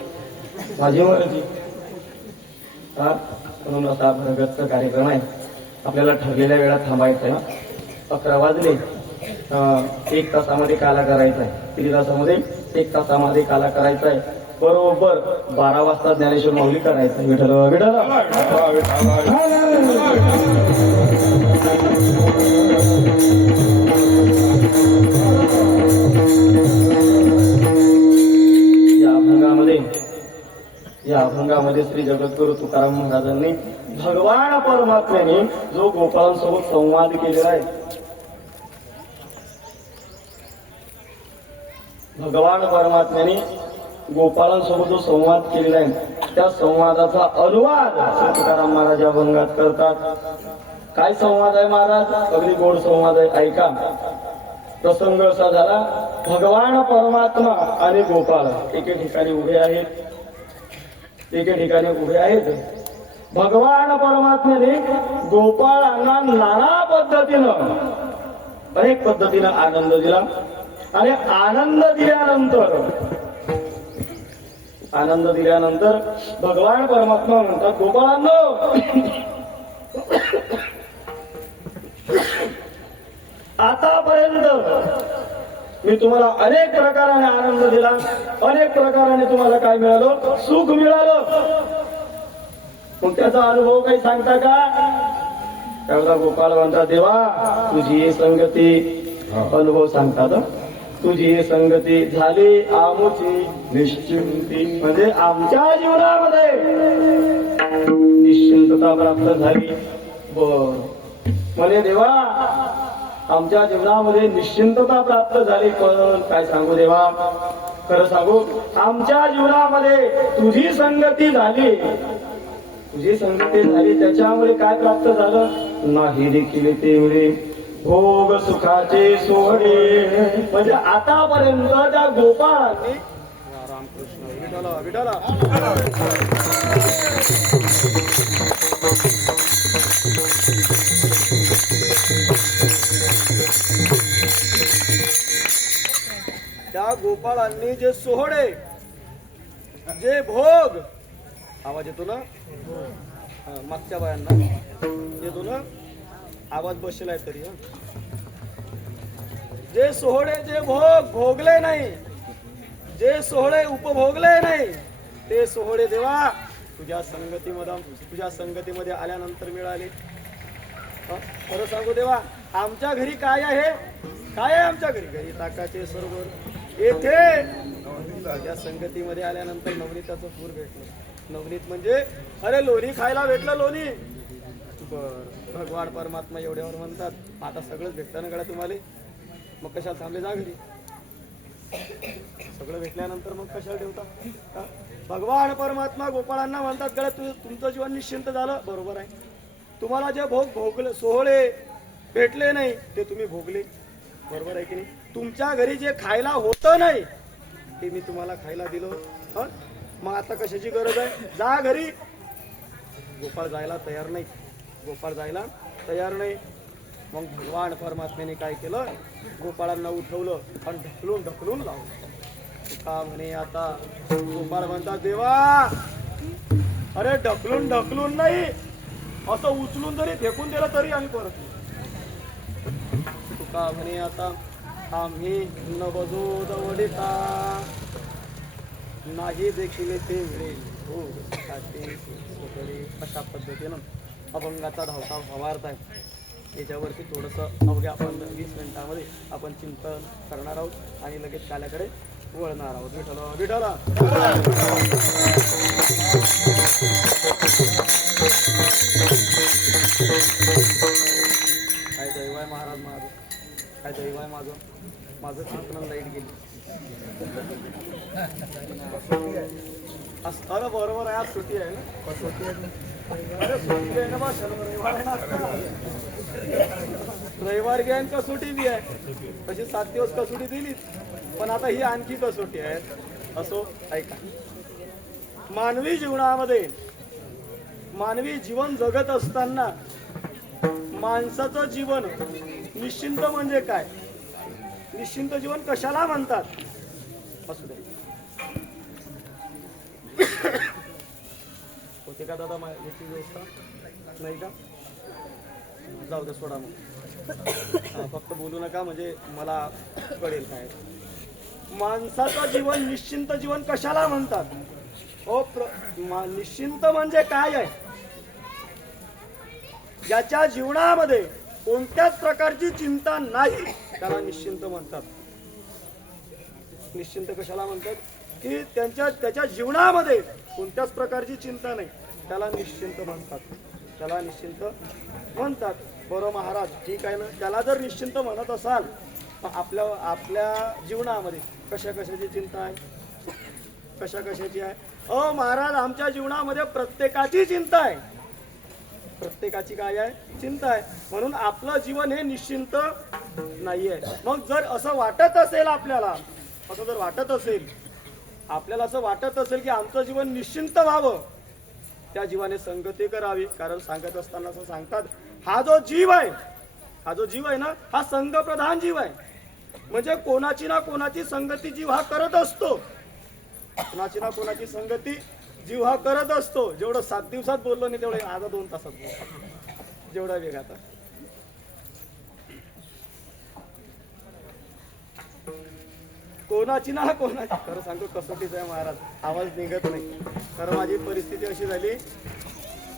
माझी मर्जी. म्हणून असा भरगतचा कार्यक्रम आहे. आपल्याला ठरलेल्या वेळात थांबायचं आहे. 11 वाजले, 1 तासामध्ये काला करायचा आहे. किती तासामध्ये, 1 तासामध्ये काला करायचा आहे. बरोबर 12 वाजता ज्ञानेश्वर माऊली करायचा आहे. विठ्ठल विठ्ठल. या अभंगामध्ये श्री जगद्गुरु तुकाराम महाराजांनी भगवान परमात्म्याने जो गोपाळांसोबत संवाद केलेला आहे, भगवान परमात्म्याने गोपाळांसोबत जो संवाद केलेला आहे, त्या संवादाचा अनुवाद श्री तुकाराम महाराज या अभंगात करतात. काय संवाद आहे महाराज, अगदी गोड संवाद आहे, ऐका. प्रसंग असा झाला, भगवान परमात्मा आणि गोपाळ एके ठिकाणी उभे आहेत, एके ठिकाणी उभे आहेत. भगवान परमात्म्याने गोपाळांना नाना पद्धतीनं, अनेक पद्धतीनं आनंद दिला. आणि आनंद दिल्यानंतर भगवान परमात्मा म्हणतात, गोपाळांनो आतापर्यंत मी तुम्हाला अनेक प्रकाराने आनंद दिला, अनेक प्रकाराने तुम्हाला काय मिळालं, सुख मिळालं. मग त्याचा अनुभव काही सांगता का? त्यावेळेला गोपाळ म्हणतात, देवा तुझी संगती, अनुभव सांगतात, तुझी संगती झाली आमुची निश्चिंती, म्हणजे आमच्या जीवनामध्ये निश्चिंतता प्राप्त झाली. म्हणे देवा आमच्या जीवनामध्ये निश्चिंतता प्राप्त झाली. पण काय सांगू देवा, खरं सांगू, आमच्या जीवनामध्ये तुझी संगती झाली, त्याच्यामुळे काय प्राप्त झालं, नाही देखील तेवढे भोग सुखाचे सोहळे. म्हणजे आतापर्यंत त्या गोपाळांनी त्या गोपाळांनी जे सोहळे, जे भोग, आवाज येतो ना मागच्या बायांना येतो ना आवाज बसलाय तरी जे सोहळे जे भोग भोगले नाही, जे सोहळे उपभोगले नाही, ते सोहळे देवा तुझ्या संगतीमध्ये आल्यानंतर मिळाले. खरं सांगू देवा, आमच्या घरी काय आहे? काय आहे आमच्या घरी? घरी ताकाचे सरोवर. येथे तुझ्या संगतीमध्ये आल्यानंतर नवनीताचं पूर भेटलं. नवनीत म्हणजे अरे लोणी खायला भेटलं. लोणी बर भगवान परमात्मा एवढ्यावर म्हणतात. आता सगळंच भेटतं ना गड्या तुम्हाला, मग कशाला थांबले? जा घरी. सगळं भेटल्यानंतर मग कशाला ठेवता? भगवान परमात्मा गोपाळांना म्हणतात गड्या तुमचं जीवन निश्चिंत झालं. बरोबर आहे. तुम्हाला जे भोगले सोहळे भेटले नाही ते तुम्ही भोगले. बरोबर आहे की नाही? तुमच्या घरी जे खायला होतं नाही ते मी तुम्हाला खायला दिलं. मग आता कशाची गरज आहे? जा घरी. गोपाळ जायला तयार नाही. गोपाळ जायला तयार नाही. मग भगवान परमात्म्याने काय केलं? गोपाळांना उठवलं आणि ढकलून ढकलून लावलं. का म्हणे आता गोपाळ म्हणतात देवा अरे ढकलून ढकलून नाही, असं उचलून जरी फेकून दिलं तरी आम्ही परत. तुका म्हणे आता आम्ही न बजो दवडिता नाही देखील ते मिळेल हो. अशा पद्धतीनं अभंगाचा धावता भावार्थ आहे. याच्यावरती थोडंसं अवघ्या आपण 20 मिनिटांमध्ये आपण चिंतन करणार आहोत आणि लगेच काल्याकडे वळणार आहोत. विठ्ठला विठ्ठला. काय दैवाय महाराज माझं, काय दैवाय माझं चिंतन लाईट गेली. अरे बरोबर आहे, आज सुट्टी आहे ना. अरे सुट्टी आहे ना बा, शनिवार रविवार आहे ना. रविवार घ्या आणि कसोटी बी आहे. तशी 7 दिवस कसोटी दिलीच, पण आता ही आणखी कसोटी आहे. असो ऐका, मानवी जीवनामध्ये मानवी जीवन जगत असताना माणसाचं जीवन निश्चिंत म्हणजे काय? निश्चिंत जीवन कशाला म्हणतात? असू दे. होते का दादा याची व्यवस्था? नाही का? जाऊ दे, सोडा मग. फक्त बोलू नका म्हणजे मला कळेल काय. माणसाचं जीवन निश्चिंत जीवन कशाला म्हणतात? निश्चिंत म्हणजे काय आहे? ज्याच्या जीवनामध्ये कोणत्याच प्रकारची चिंता नाही त्याला निश्चिंत म्हणतात. निश्चिंत कशाला म्हणतात? की त्याच्या जीवनामध्ये कोणत्याच प्रकारची चिंता नाही त्याला निश्चिंत म्हणतात. त्याला निश्चिंत म्हणतात. बरं महाराज, ठीक आहे ना. त्याला जर निश्चिंत म्हणत असाल तर आपल्या जीवनामध्ये कशा कशाची चिंता आहे? कशा कशाची आहे? महाराज, आमच्या जीवनामध्ये प्रत्येकाची चिंता आहे. प्रत्येकाची काय आहे? चिंता आहे. म्हणून आपलं जीवन हे निश्चिंत नाहीये. मग जर असं वाटत असेल आपल्याला, असं जर वाटत असेल आपल्याला, असं वाटत असेल की आमचं जीवन निश्चिंत व्हावं, त्या जीवाने संगती करावी. कारण सांगत असताना असं सांगतात, हा जो जीव आहे ना, हा संघप्रधान जीव आहे. म्हणजे कोणाची ना कोणाची संगती जीव हा करत असतो. कोणाची ना कोणाची संगती जीव हा करत असतो. जेवढं 7 दिवसात बोललो नाही तेवढं आज 2 तासात बोलतो. जेवढा वेग आता कोणाची ना कोणाची. खरं सांगतो कसोटीच आहे महाराज, आवाज निघत नाही. खरं माझी परिस्थिती अशी झाली.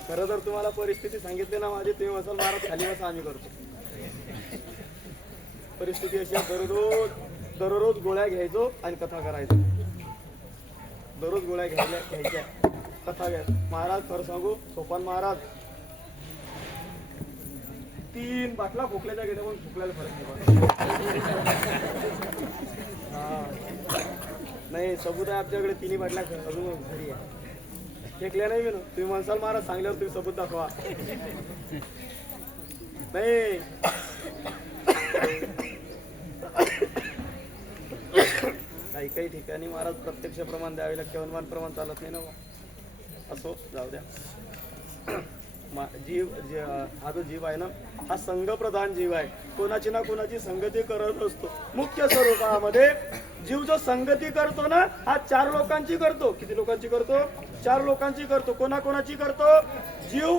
खरं जर तुम्हाला परिस्थिती सांगितली ना माझी, ते असेल महाराज खाली बसा आम्ही करतो. परिस्थिती अशी दररोज गोळ्या घ्यायचो आणि कथा करायचो. दररोज गोळ्या घ्यायच्या कथा घ्या. महाराज खरं सांगू, सोपान महाराज 3 बाटला खोकल्याच्या घेण्या पण खोकल्याला फरक नाही. सबूत आहे आपल्याकडे. 3 बाटल्या अजून घरी आहे. फेकल्या नाही मी. तुम्ही म्हणसाल महाराज सांगल्यावर तुम्ही सबूत दाखवा. नाही काही ठिकाणी महाराज प्रत्यक्ष प्रमाण द्यावे लागते, अनुमान प्रमाण चालत नाही ना. असो, जाऊ द्या. हा जो जीव आहे ना, हा संघप्रधान जीव आहे. कोणाची ना कोणाची संगती करत असतो. मुख्य स्वरूपामध्ये जीव जो संगती करतो ना हा 4 लोकांची करतो. किती लोकांची करतो? 4 लोकांची करतो. कोणाकोणाची करतो? जीव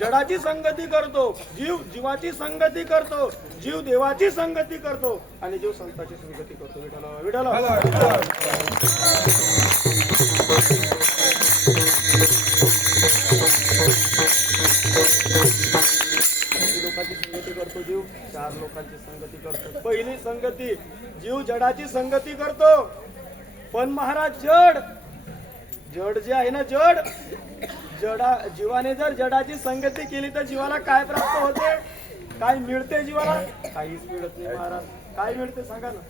जडाची संगती करतो, जीव जीवाची संगती करतो, जीव देवाची संगती करतो आणि जीव संताची संगती करतो. विठाला लोकांची संगती करतो जीव, 4 लोकांची संगती करतो. पहिली संगती जीव जडाची संगती करतो. पण महाराज जड जे आहे ना जीवाने जर जडाची संगती केली तर जीवाला काय प्राप्त होते? काय मिळते जीवाला? काहीच मिळत नाही महाराज. काय मिळते सांगा ना?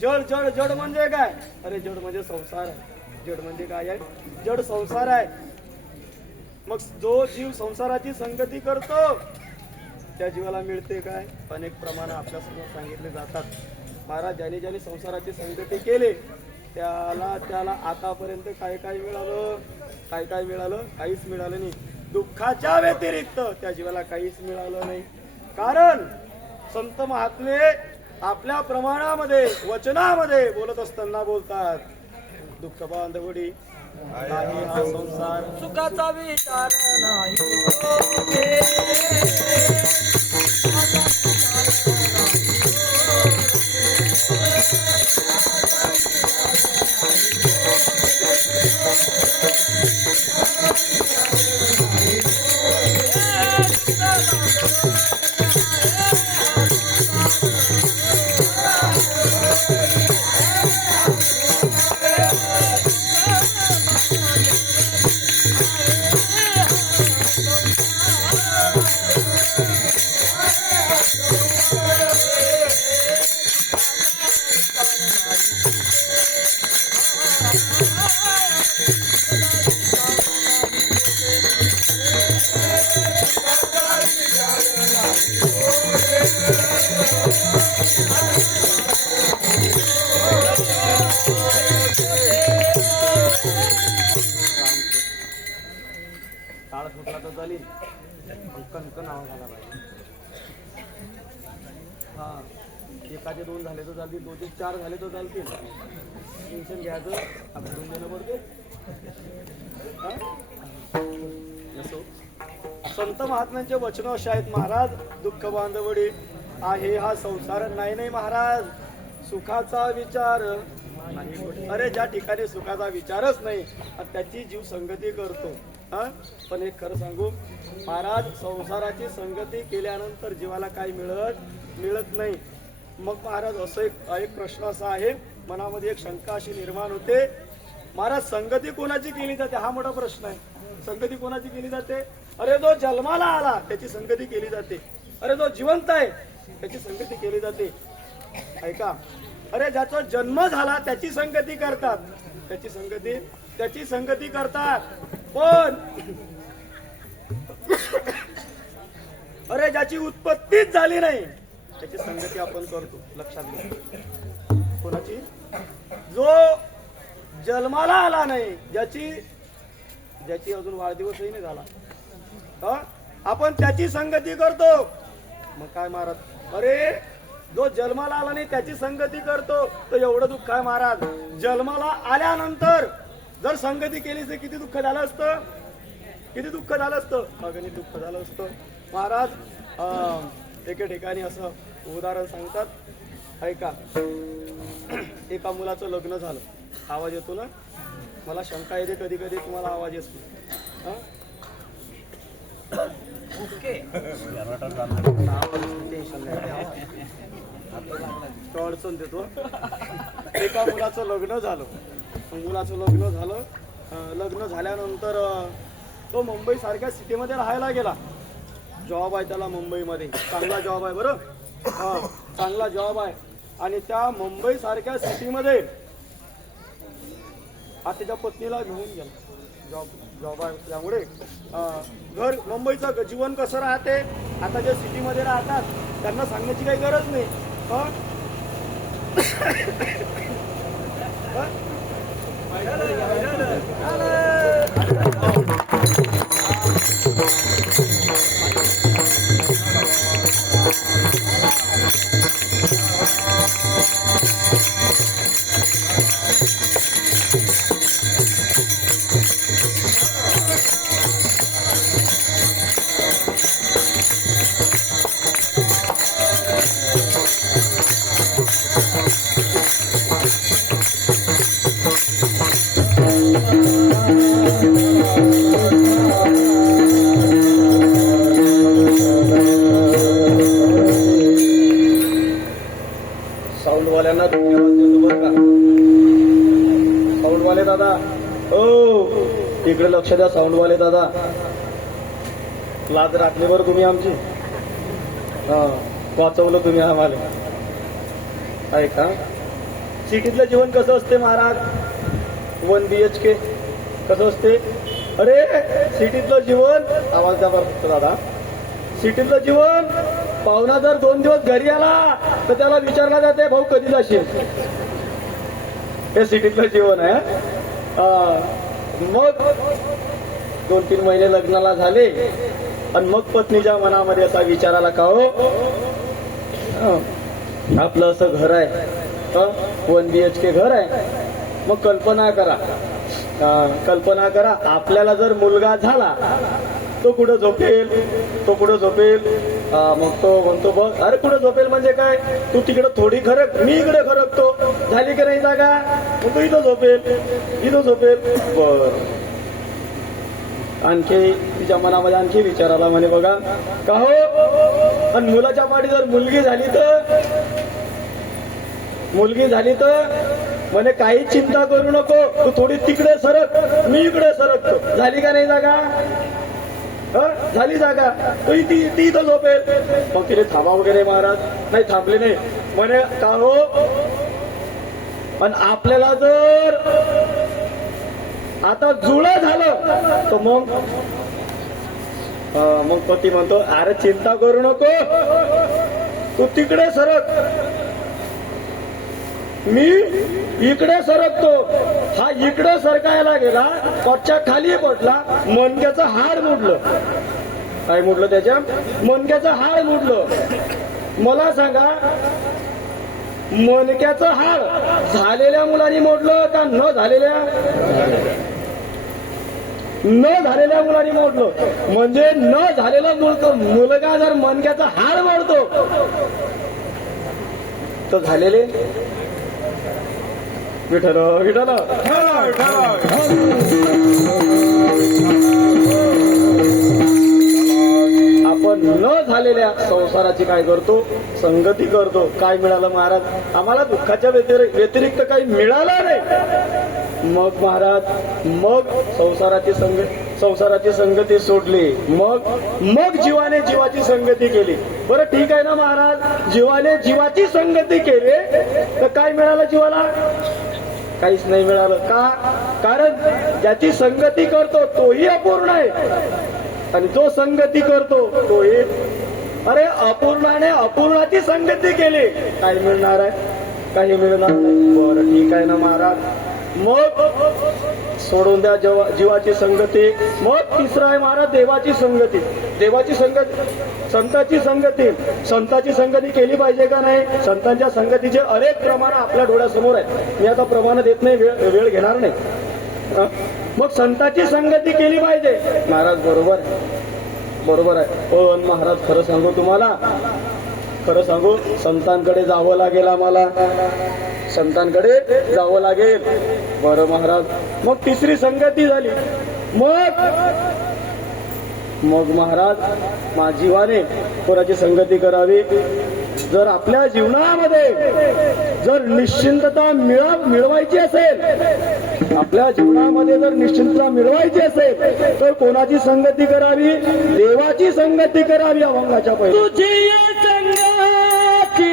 जड म्हणजे काय? अरे जड म्हणजे संसार आहे. जड म्हणजे काय आहे? जड संसार आहे. मग जो जीव संसाराची संगती करतो त्या जीवाला मिळते काय? अनेक प्रमाण आपल्या समोर सांगितले जातात. महाराज ज्याने संसाराची संगती केली त्याला आतापर्यंत काय मिळालं? काहीच मिळालं नाही. दुःखाच्या व्यतिरिक्त त्या जीवाला काहीच मिळालं नाही. कारण संत महात्मे आपल्या प्रमाणामध्ये वचनामध्ये बोलत असताना बोलतात, दुःख बांधवडी नाही हा संसार, सुखाचा विचार नाही. काळ फुटला तर झाली कणकण आवाज आला पाहिजे. हा एकाचे 2 झाले तर चालतील, 2चे 4 झाले तर चालतील. टेन्शन घ्यायचं आपण देणं पडते. संत महात्म्यांचे वचन असे आहेत महाराज, दुःख बांधवडी आहे हा संसार नाही महाराज, सुखाचा विचार नाही. अरे ज्या ठिकाणी सुखाचा विचारच नाही त्याची जीव संगती करतो. पण एक खरं सांगू महाराज, संसाराची संगती केल्यानंतर जीवाला काही मिळत नाही. मग महाराज असं एक प्रश्न असा आहे मनामध्ये, एक शंका अशी निर्माण होते, महाराज संगती कोणाची केली जाते? हा मोठा प्रश्न आहे. संगती कोणाची केली जाते? अरे जो जन्माला आला त्याची संगती केली जाते. अरे जो जिवंत आहे त्याची संगती केली जाते. ऐका, अरे ज्याचा जन्म झाला त्याची संगती करतात, त्याची संगती करतात. पण अरे ज्याची उत्पत्तीच झाली नाही त्याची संगती आपण करतो. लक्षात घ्या. कोणाची? जो जन्माला आला नाही, ज्याची अजून वाढदिवसही नाही झाला, आपण त्याची संगती करतो. मग काय महाराज? अरे जो जन्माला आला नाही त्याची संगती करतो तर एवढं दुःख आहे महाराज. जन्माला आल्यानंतर जर संगती केली तर किती दुःख झालं असतं? अगणी दुःख झालं असतं महाराज. एके ठिकाणी असं उदाहरण सांगतात, ऐका. एका मुलाचं लग्न झालं. आवाज येतो ना? मला शंका येते कधी कधी, तुम्हाला आवाज येत नाही. अडचण देतो. एका मुलाचं लग्न झालं. लग्न झाल्यानंतर तो मुंबई सारख्या सिटीमध्ये राहायला गेला. जॉब आहे त्याला मुंबईमध्ये, चांगला जॉब आहे बरं. चांगला जॉब आहे. आणि त्या मुंबई सारख्या सिटीमध्ये हा त्याच्या पत्नीला घेऊन गेला. जॉब आहे त्यामुळे घर मुंबईचं जीवन कसं राहते, आता जे सिटीमध्ये राहतात त्यांना सांगण्याची काही गरज नाही. इकडे लक्ष द्या साऊंडवाले दादा, लाज राखली बरं तुम्ही आमची. हा, वाचवलं तुम्ही आम्हाला. आहे का? सिटीतलं जीवन कसं असते महाराज? 1 BHK कसं असते? अरे सिटीतलं जीवन, आवाज द्या बरं दादा. सिटीतलं जीवन, पाहुणा जर 2 दिवस घरी आला तर त्याला विचारला जाते, भाऊ कधी जाशील? हे सिटीतलं जीवन आहे. मग 2-3 महिने लग्नाला झाले आणि मग पत्नीच्या मनामध्ये असा विचार आला का हो, आपलं असं घर आहे, 1 BHK घर आहे. मग कल्पना करा, आपल्याला जर मुलगा झाला तो कुठं झोपेल? मग तो म्हणतो बघ, अरे कुठं झोपेल म्हणजे काय, तू तिकडं थोडी खरक, मी इकडे खरकतो, झाली की नाही जागा, मग तू इथं झोपेल. बर, आणखी तिच्या मनामध्ये आणखी विचार आला, म्हणे बघा का हो, आणि मुलाच्या पाठी जर मुलगी झाली तर म्हणे काही चिंता करू नको, तू थोडी तिकडे सरक, मी इकडे सरकतो, झाली का नाही जागा? झाली जागा, ती इथं झोपेल. मग तिने थांबा वगैरे महाराज? नाही, थांबले नाही. म्हणे का हो, आणि आपल्याला जर आता जुळं झालं तर मग पती म्हणतो, अरे चिंता करू नको, तू तिकडे सरक, मी इकडे सरकतो. हा इकडे सरकायला गेला, पटच्या खाली पडला, मणक्याचं हाड मोडलं. काय मोडलं? त्याच्या मणक्याचं हाड मोडलं. मला सांगा, मणक्याचं हाड झालेल्या मुलांनी मोडलं का न झालेल्या मुलांनी मोडलं? म्हणजे न झालेला मुलगा जर मणक्याचं हाड मोडतो तर झालेले विठ्ठल. आपण न झालेल्या संसाराची काय करतो? संगती करतो. काय मिळालं महाराज? आम्हाला दुःखाच्या व्यतिरिक्त काही मिळालं नाही. मग महाराज, मग संसाराची संगती सोडली, मग जीवाने जीवाची संगती केली. बरं ठीक आहे ना महाराज, जीवाने जीवाची संगती केली तर काय मिळालं जीवाला? काहीच नाही मिळालं. का? कारण ज्याची संगती करतो तोही अपूर्ण आहे, आणि जो संगती करतो तोही, अरे अपूर्णाने अपूर्णाची संगती केली, काय मिळणार आहे? काही मिळणार नाही. बरं ठीक आहे ना महाराज, मग सोडून द्या जीवाची संगती. मग तिसरं आहे महाराज, देवाची संगती. संताची संगती केली पाहिजे का नाही? संतांच्या संगतीचे अनेक प्रमाण आपल्या डोळ्यासमोर आहे. मी आता प्रमाण देत नाही, वेळ घेणार नाही. मग संतांची संगती केली पाहिजे महाराज. बरोबर आहे. पण महाराज खरं सांगू, संतांकडे जावं लागेल आम्हाला, संतांकडे जावं लागेल. बरं महाराज, मग तिसरी संगती झाली. मग महाराज, जीवाने कोणाची संगती करावी? जर आपल्या जीवनामध्ये जर निश्चिंतता मिळवायची असेल, आपल्या जीवनामध्ये जर निश्चिंतता मिळवायची असेल तर कोणाची संगती करावी? देवाची संगती करावी. अभंगाच्या पहिले तुझी संगती,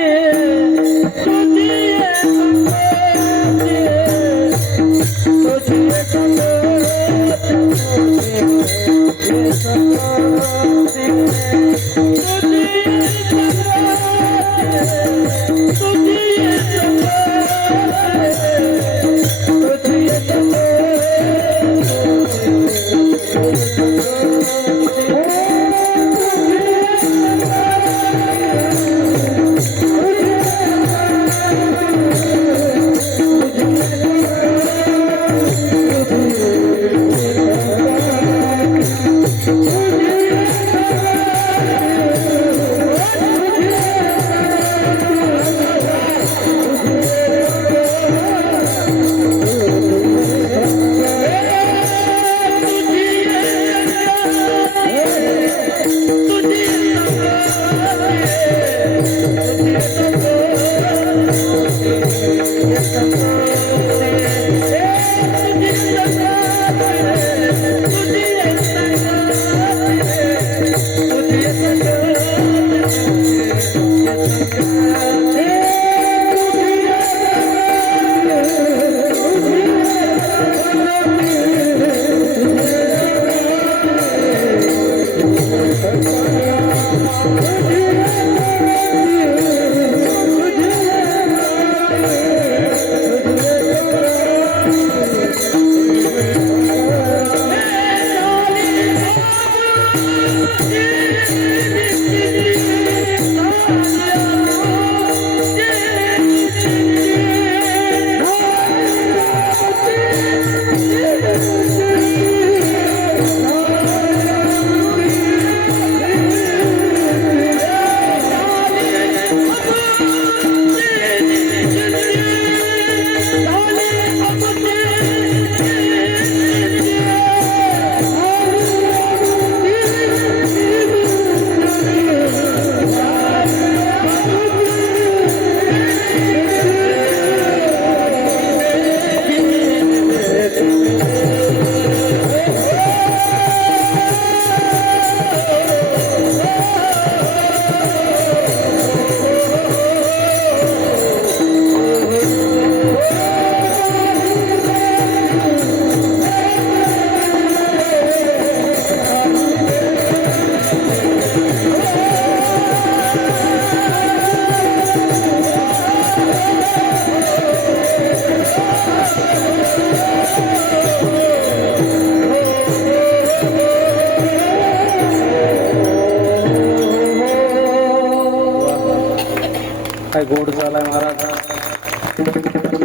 काय गोड झालाय महाराज.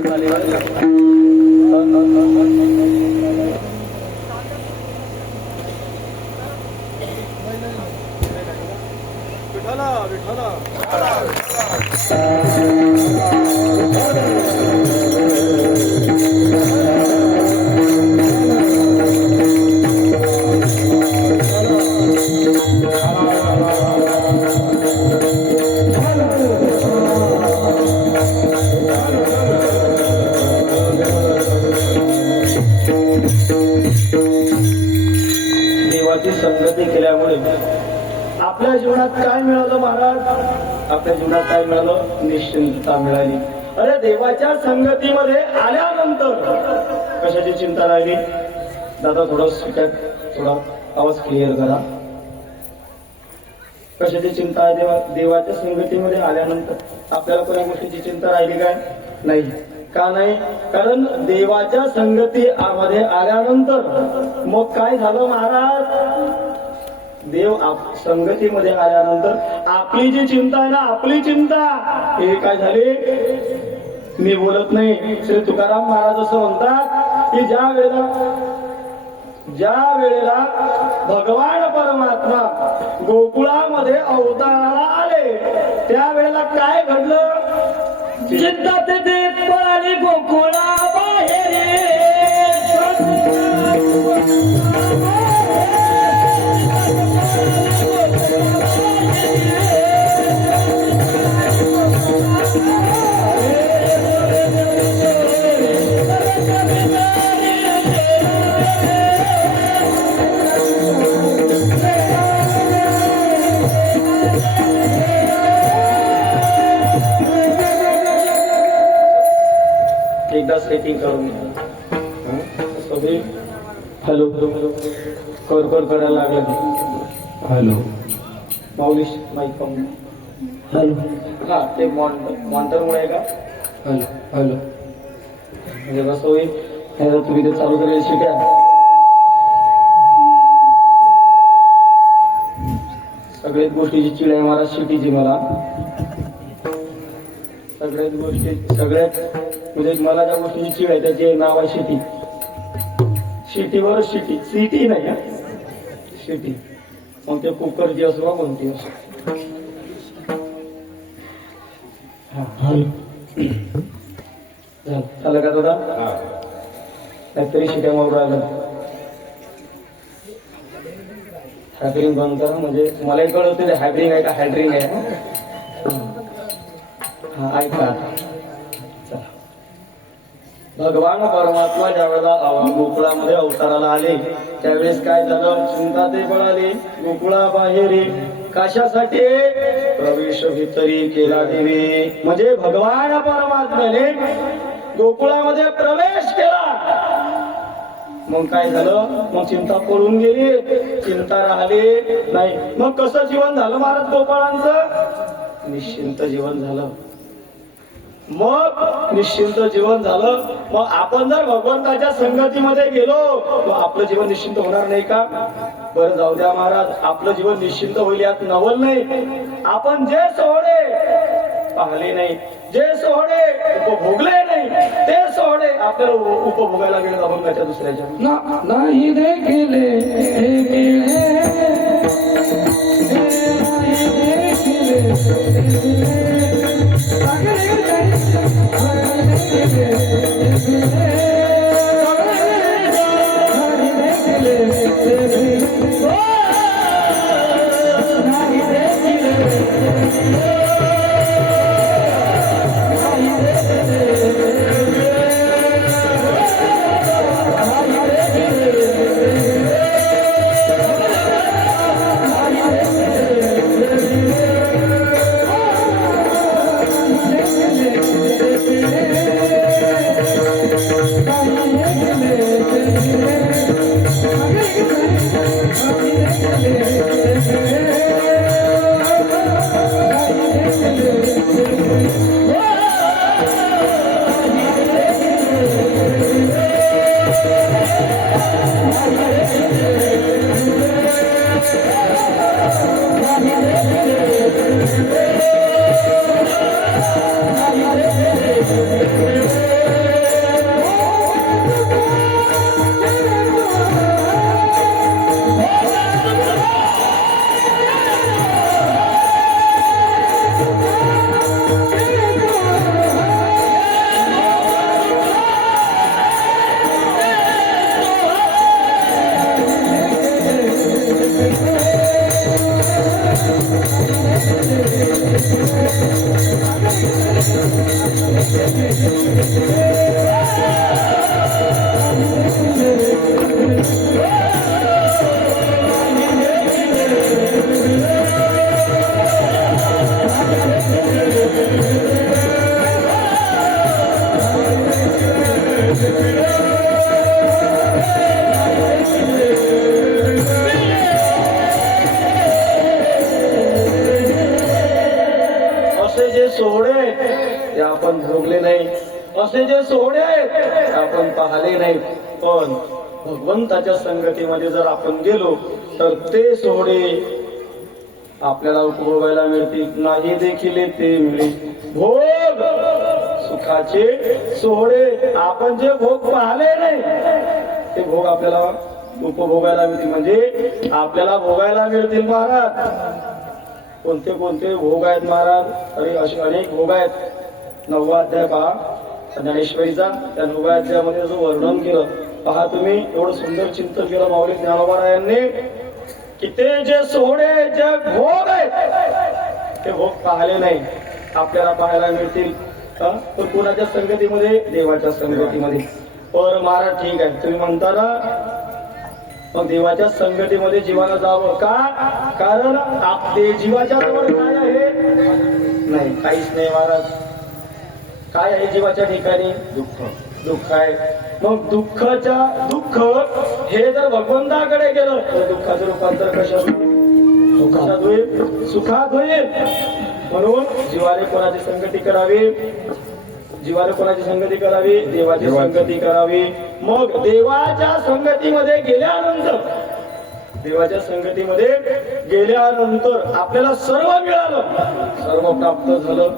झाली बरं का? देवाची संगती केल्यामुळे आपल्या जीवनात काय मिळालं महाराज? आपल्या जीवनात काय मिळालं? निश्चिंतता मिळाली. अरे देवाच्या संगतीमध्ये आल्यानंतर कशाची चिंता राहिली? दादा थोडा आवाज क्लिअर करा. कशाची चिंता आहे? देवाच्या संगतीमध्ये आल्यानंतर आपल्याला कोणत्या गोष्टीची चिंता राहिली काय? नाही. का नाही? कारण देवाच्या संगती मध्ये आल्यानंतर मग काय झालं महाराज? देव संगतीमध्ये आल्यानंतर आपली जी चिंता आहे ना, आपली चिंता हे काय झाली? मी बोलत नाही. श्री तुकाराम महाराज असं म्हणतात की ज्या वेळेला भगवान परमात्मा गोकुळामध्ये अवताराला आले त्यावेळेला काय घडलं? चित्तात ते पळाली गोकुळा बाहेर. एकदा सेटिंग करून सगळी हॅलो कर करायला लागलं. हॅलो माऊलिश माईक कमी. हॅलो हा ते मॉनिटरमुळे आहे का? हॅलो म्हणजे कसं होईल? तुम्ही ते चालू करेल शिट्या. सगळ्याच गोष्टीची चिड आहे महाराज शिटीची. मला सगळ्यात म्हणजे मला ज्या गोष्टीची चिड आहे त्याचे नाव आहे शिटी. शिटीवर शिटी, सिटी नाही शिटी. मग ते कुकरची असो कोणती असो. झालं का दादा? काहीतरी शिट्या मारून राहिलं. हॅपरिंग बंद करा म्हणजे मलाही कळवते हॅपरिंग आहे का हॅडरिंग आहे. हा ऐका. भगवान परमात्मा ज्या वेळेला गोकुळामध्ये अवताराला आले त्यावेळेस काय झालं? चिंता ते पळाली गोकुळा बाहेर. कशासाठी? प्रवेश भितरी केला देवी. म्हणजे भगवान परमात्म्याने गोकुळामध्ये प्रवेश केला. मग काय झालं? मग चिंता पळून गेली, चिंता राहिली नाही. मग कसं जीवन झालं महाराज गोपाळांचं? निश्चिंत जीवन झालं. मग निश्चिंत जीवन झालं. मग आपण जर भगवंताच्या संगतीमध्ये गेलो तर आपलं जीवन निश्चिंत होणार नाही का? बरं जाऊ द्या महाराज, आपलं जीवन निश्चिंत होईल यात नवल नाही. आपण जे सोहळे पाहिले नाही, जे सोहळे उपभोगले नाही, ते सोहळे आपल्याला उपभोगायला गेले अभंगाच्या दुसऱ्याच्या नाही देखील असे जे सोहळे ते आपण भोगले नाही, असे जे सोहळे ते आपण पाहिले नाही, पण भगवंताच्या संगतीमध्ये जर आपण गेलो तर ते सोहळे आपल्याला उपभोगायला मिळतील. नाही देखील ते मिळेल भोग सुखाचे सोहळे, आपण जे भोग पाहिले नाही ते भोग आपल्याला उपभोगायला मिळतील, म्हणजे आपल्याला भोगायला मिळतील. महाराज कोणते कोणते भोग आहेत महाराज? अरे असे अनेक भोग आहेत. 9वा अध्याय पहा ज्ञानेश्वरीचा, त्या 9व्या अध्यायामध्ये जो वर्णन केलं पहा तुम्ही. एवढं सुंदर चिंतन केलं माऊली ज्ञानोबारायांनी की ते जे सोहळे जे भोग आहेत ते भोग पाहिले नाही, आपल्याला पाहायला मिळतील. पण कोणाच्या संगतीमध्ये? देवाच्या संगतीमध्ये. पर महाराज ठीक आहे, तुम्ही म्हणता ना मग देवाच्या संगतीमध्ये जीवाला जावं का? कारण ते जीवाच्या जवळ काय आहे? नाही, काहीच नाही महाराज. काय आहे जीवाच्या ठिकाणी? दुःख. दुःख आहे. मग दुःख हे जर भगवंताकडे गेलं तर दुःखाचं रूपांतर कशात होईल? सुखात होईल. म्हणून जीवाने कोणाची संगती करावी? जीवाने कोणाची संगती करावी? देवाची संगती करावी. मग देवाच्या संगतीमध्ये गेल्यानंतर आपल्याला सर्व मिळालं, सर्व प्राप्त झालं,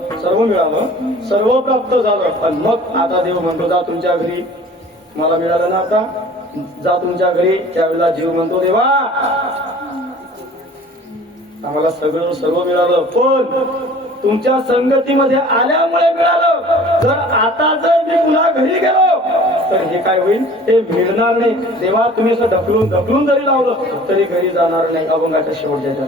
सर्व प्राप्त झालं. पण मग आता देव म्हणतो जा तुमच्या घरी, मला मिळालं ना आता, जा तुमच्या घरी. त्यावेळेला जीव म्हणतो देवा आम्हाला सर्व मिळालं, पण तुमच्या संगतीमध्ये आल्यामुळे मिळालं. जर आता जर मी पुन्हा घरी गेलो तर हे काय होईल? ते मिळणार नाही. देवा तुम्ही असं ढकलून जरी लावलं तरी घरी जाणार नाही. अभंगाच्या शेवटच्या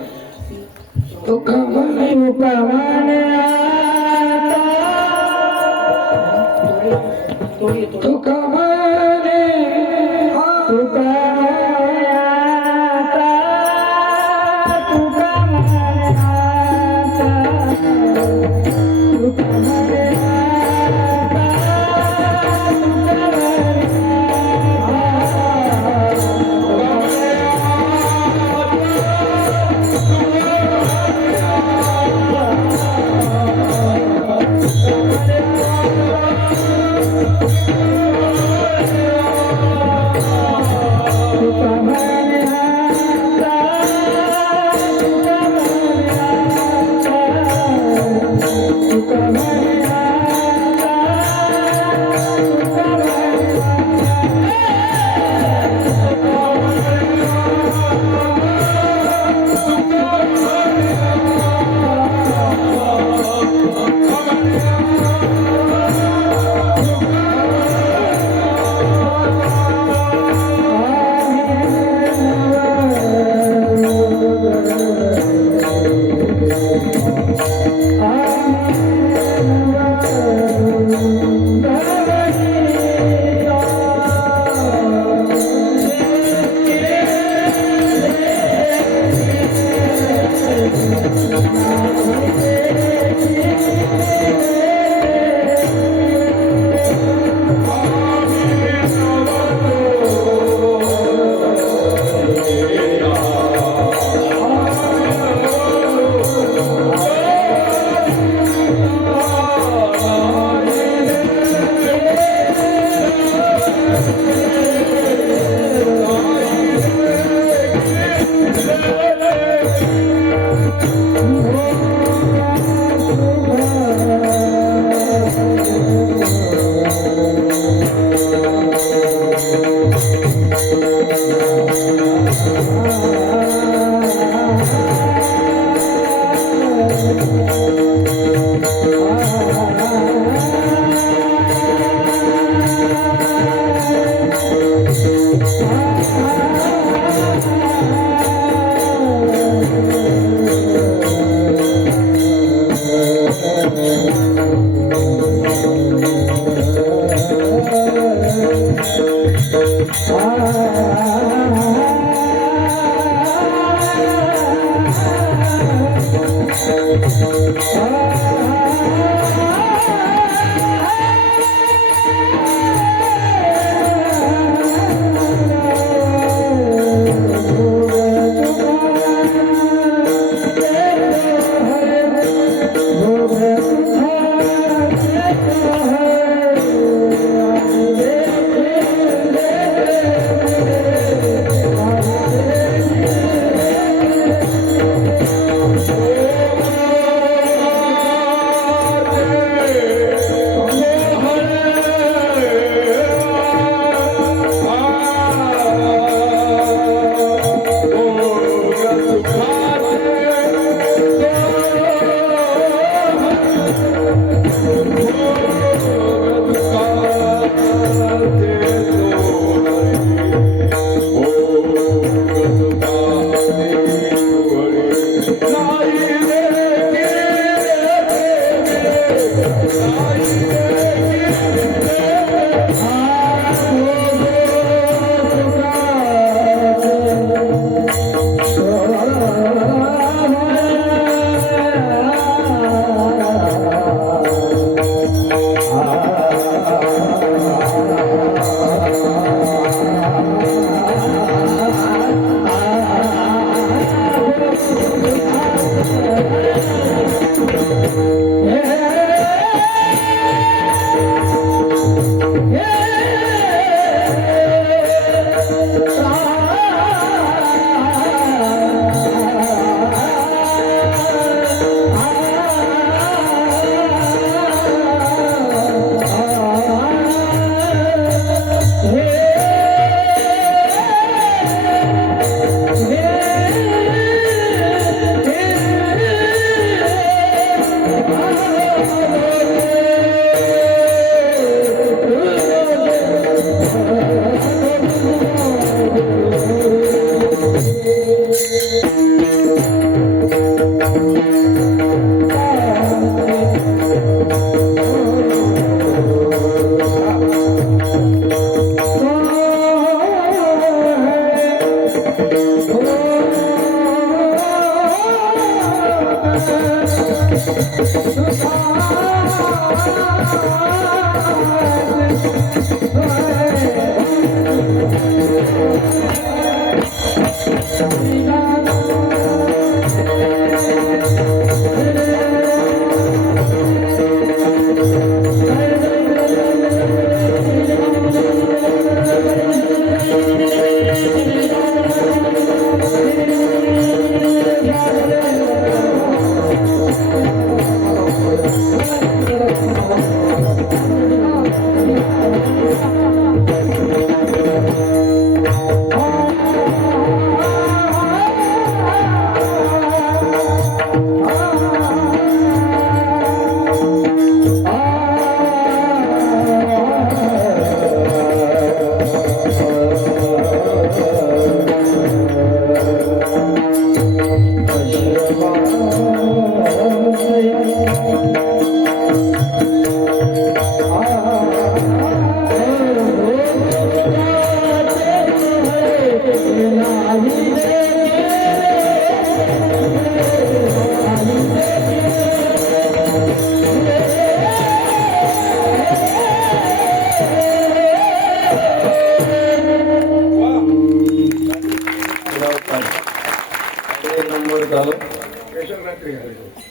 एक नंबर झालं.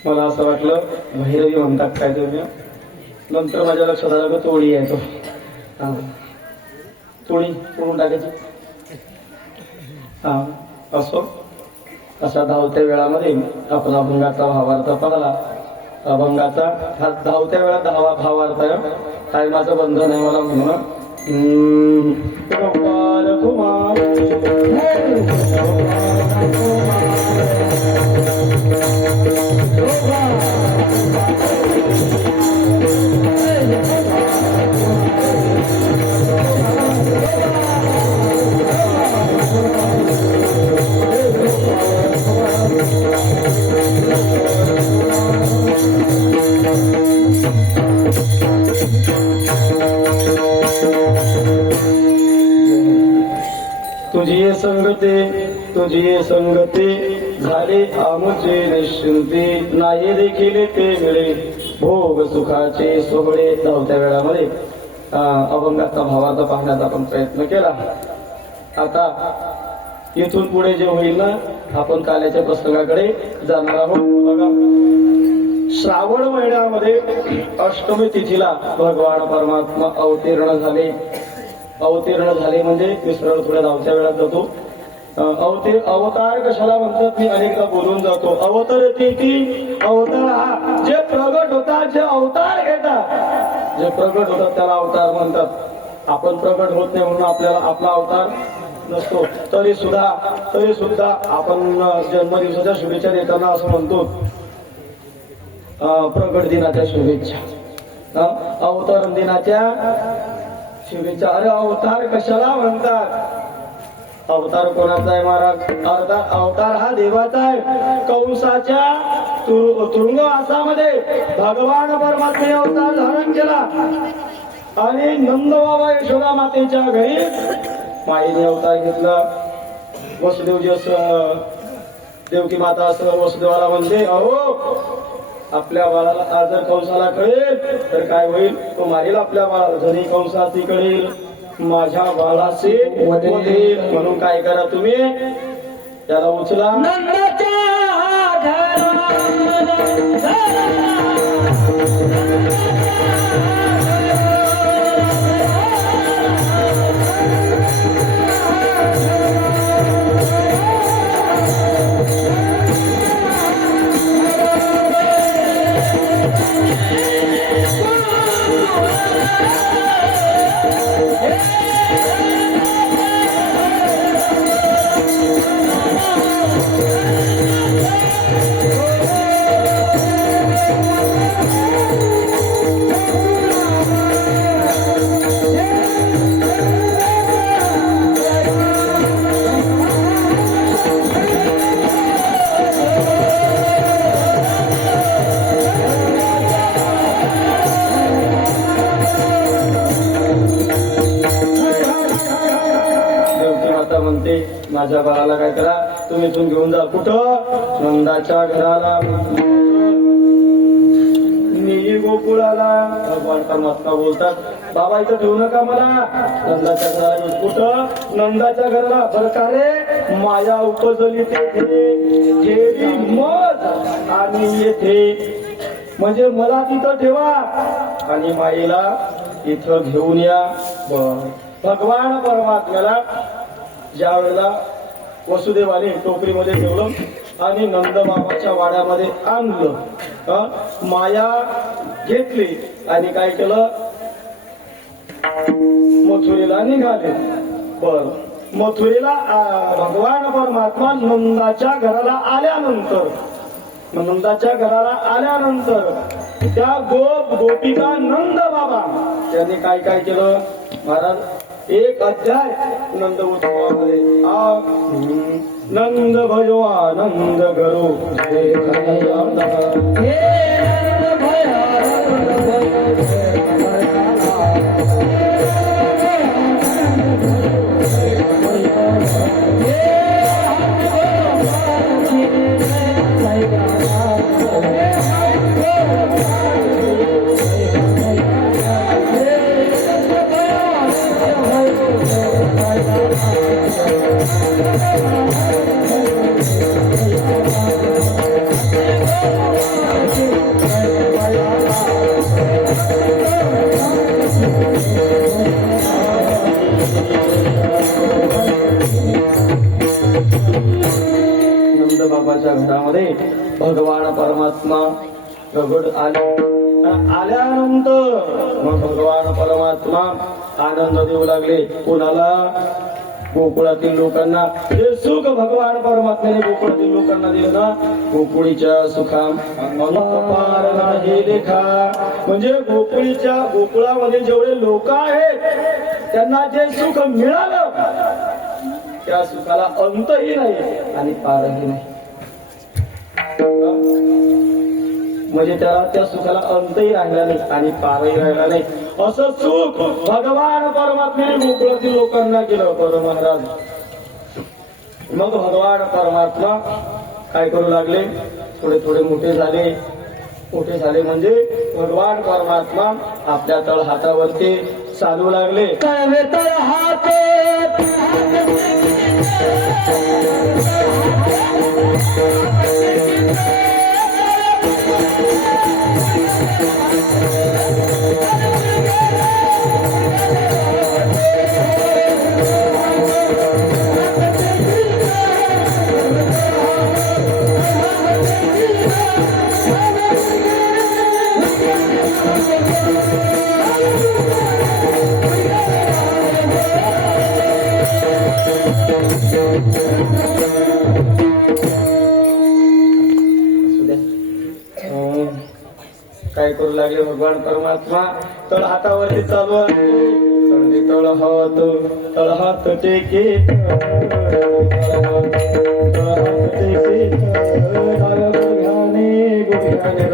मला असं वाटलं भैरवी म्हणतात काय तुम्ही. नंतर माझ्या लक्षात आलं की तोडी आहे तो. हा तोडी तोडून टाकायची. हा असो. अशा धावत्या वेळामध्ये आपण अभंगाचा भावार्थ पाहिला. अभंगाचा हा धावत्या वेळात भावार्थ आहे. टायमाचं बंधन आहे मला म्हणणं. गोपाल कुमार तुझी संगती झाले आमचे निश्चिंती नाही देखील ते मिळे भोग सुखाचे सोहळे. धावत्या वेळामध्ये अभंगाचा भावार्थ पाहण्याचा आपण प्रयत्न केला. आता इथून पुढे जे होईल ना आपण काल्याच्या प्रसंगाकडे जाणार आहोत. बघा श्रावण महिन्यामध्ये अष्टमी तिथीला भगवान परमात्मा अवतीर्ण झाले म्हणजे विसरण थोड्या धावत्या वेळात जातो. अवतार कशाला म्हणतात मी अनेकदा बोलून जातो. अवतरती ती अवतार हा जे प्रगट होतात जे अवतार घेतात जे प्रगट होतात त्याला अवतार म्हणतात. आपण प्रगट होत नाही म्हणून आपल्याला आपला अवतार नसतो. तरी सुद्धा आपण जन्मदिवसाच्या शुभेच्छा देताना असं म्हणतो प्रगट दिनाच्या शुभेच्छा, अवतरण दिनाच्या शुभेच्छा. अरे अवतार कशाला म्हणतात. अवतार कोणाचा आहे महाराज. अवतार हा देवाचा आहे. कंसाच्या तुरुंगवासामध्ये भगवान परमात्म्याने अवतार धारण केला आणि नंद बाबा यशोदा मातेच्या घरी माईने अवतार घेतला. वसुदेवजी असं देवकी माता असं वसुदेवाला म्हणते अहो आपल्या बाळाला जर कंसाला कळेल तर काय होईल. तो मारेल आपल्या बाळाला. जरी कंसाची कळेल माझ्या बाळाचे वधेल म्हणून काय करा तुम्ही त्याला उचला. माझ्या बाळाला काय करा तुम्ही इथून घेऊन जा. कुठं नंदाच्या घराला मी गोकुळाला. भगवान परमात्मा बोलतात बाबा इथं ठेवू नका मला, नंदाच्या घराला. कुठं? नंदाच्या घराला. बरं का रे, माया उपजली तेथे मग आणि येथे, म्हणजे मला तिथं ठेवा आणि माईला इथं घेऊन या. भगवान परमात्म्याला ज्या वेळेला वसुदेवाने टोकरीमध्ये ठेवलं आणि नंद बाबाच्या वाड्यामध्ये आणलं, माया घेतली आणि काय केलं, मथुरेला निघाले. बर, मथुरेला भगवान परमात्मा नंदाच्या घराला आल्यानंतर, नंदाच्या घराला आल्यानंतर त्या गोपिका नंद बाबा त्यांनी काय काय केलं महाराज, एक अध्याय नंद उत्सवामध्ये नंद भयो आनंद करो बाबाच्या घरामध्ये भगवान परमात्मा प्रगट आले. आल्यानंतर मग भगवान परमात्मा आनंद देऊ लागले. कोणाला? गोकुळातील लोकांना. हे सुख भगवान परमात्म्याने गोकुळातील लोकांना दिलं ना, गोकुळीच्या सुखा अपार नाही लेखा. म्हणजे गोकुळामध्ये जेवढे लोक आहेत त्यांना जे सुख मिळालं त्या सुखाला अंतही नाही आणि पारही नाही. म्हणजे त्या सुखाला अंतही राहिला नाही आणि पारही राहिला नाही. असं सुख भगवान परमात्म्याने गोकुळातील लोकांना केलं. बरं महाराज, मग भगवान परमात्मा काय करू लागले, थोडे थोडे मोठे झाले. मोठे झाले म्हणजे भगवान परमात्मा आपल्या तळ हातावरती चालू लागले. तळ हात काय करू लागले भगवान परमात्मा, तळ हातावरती चालू आहे. तळ हात टेके गुढ्याने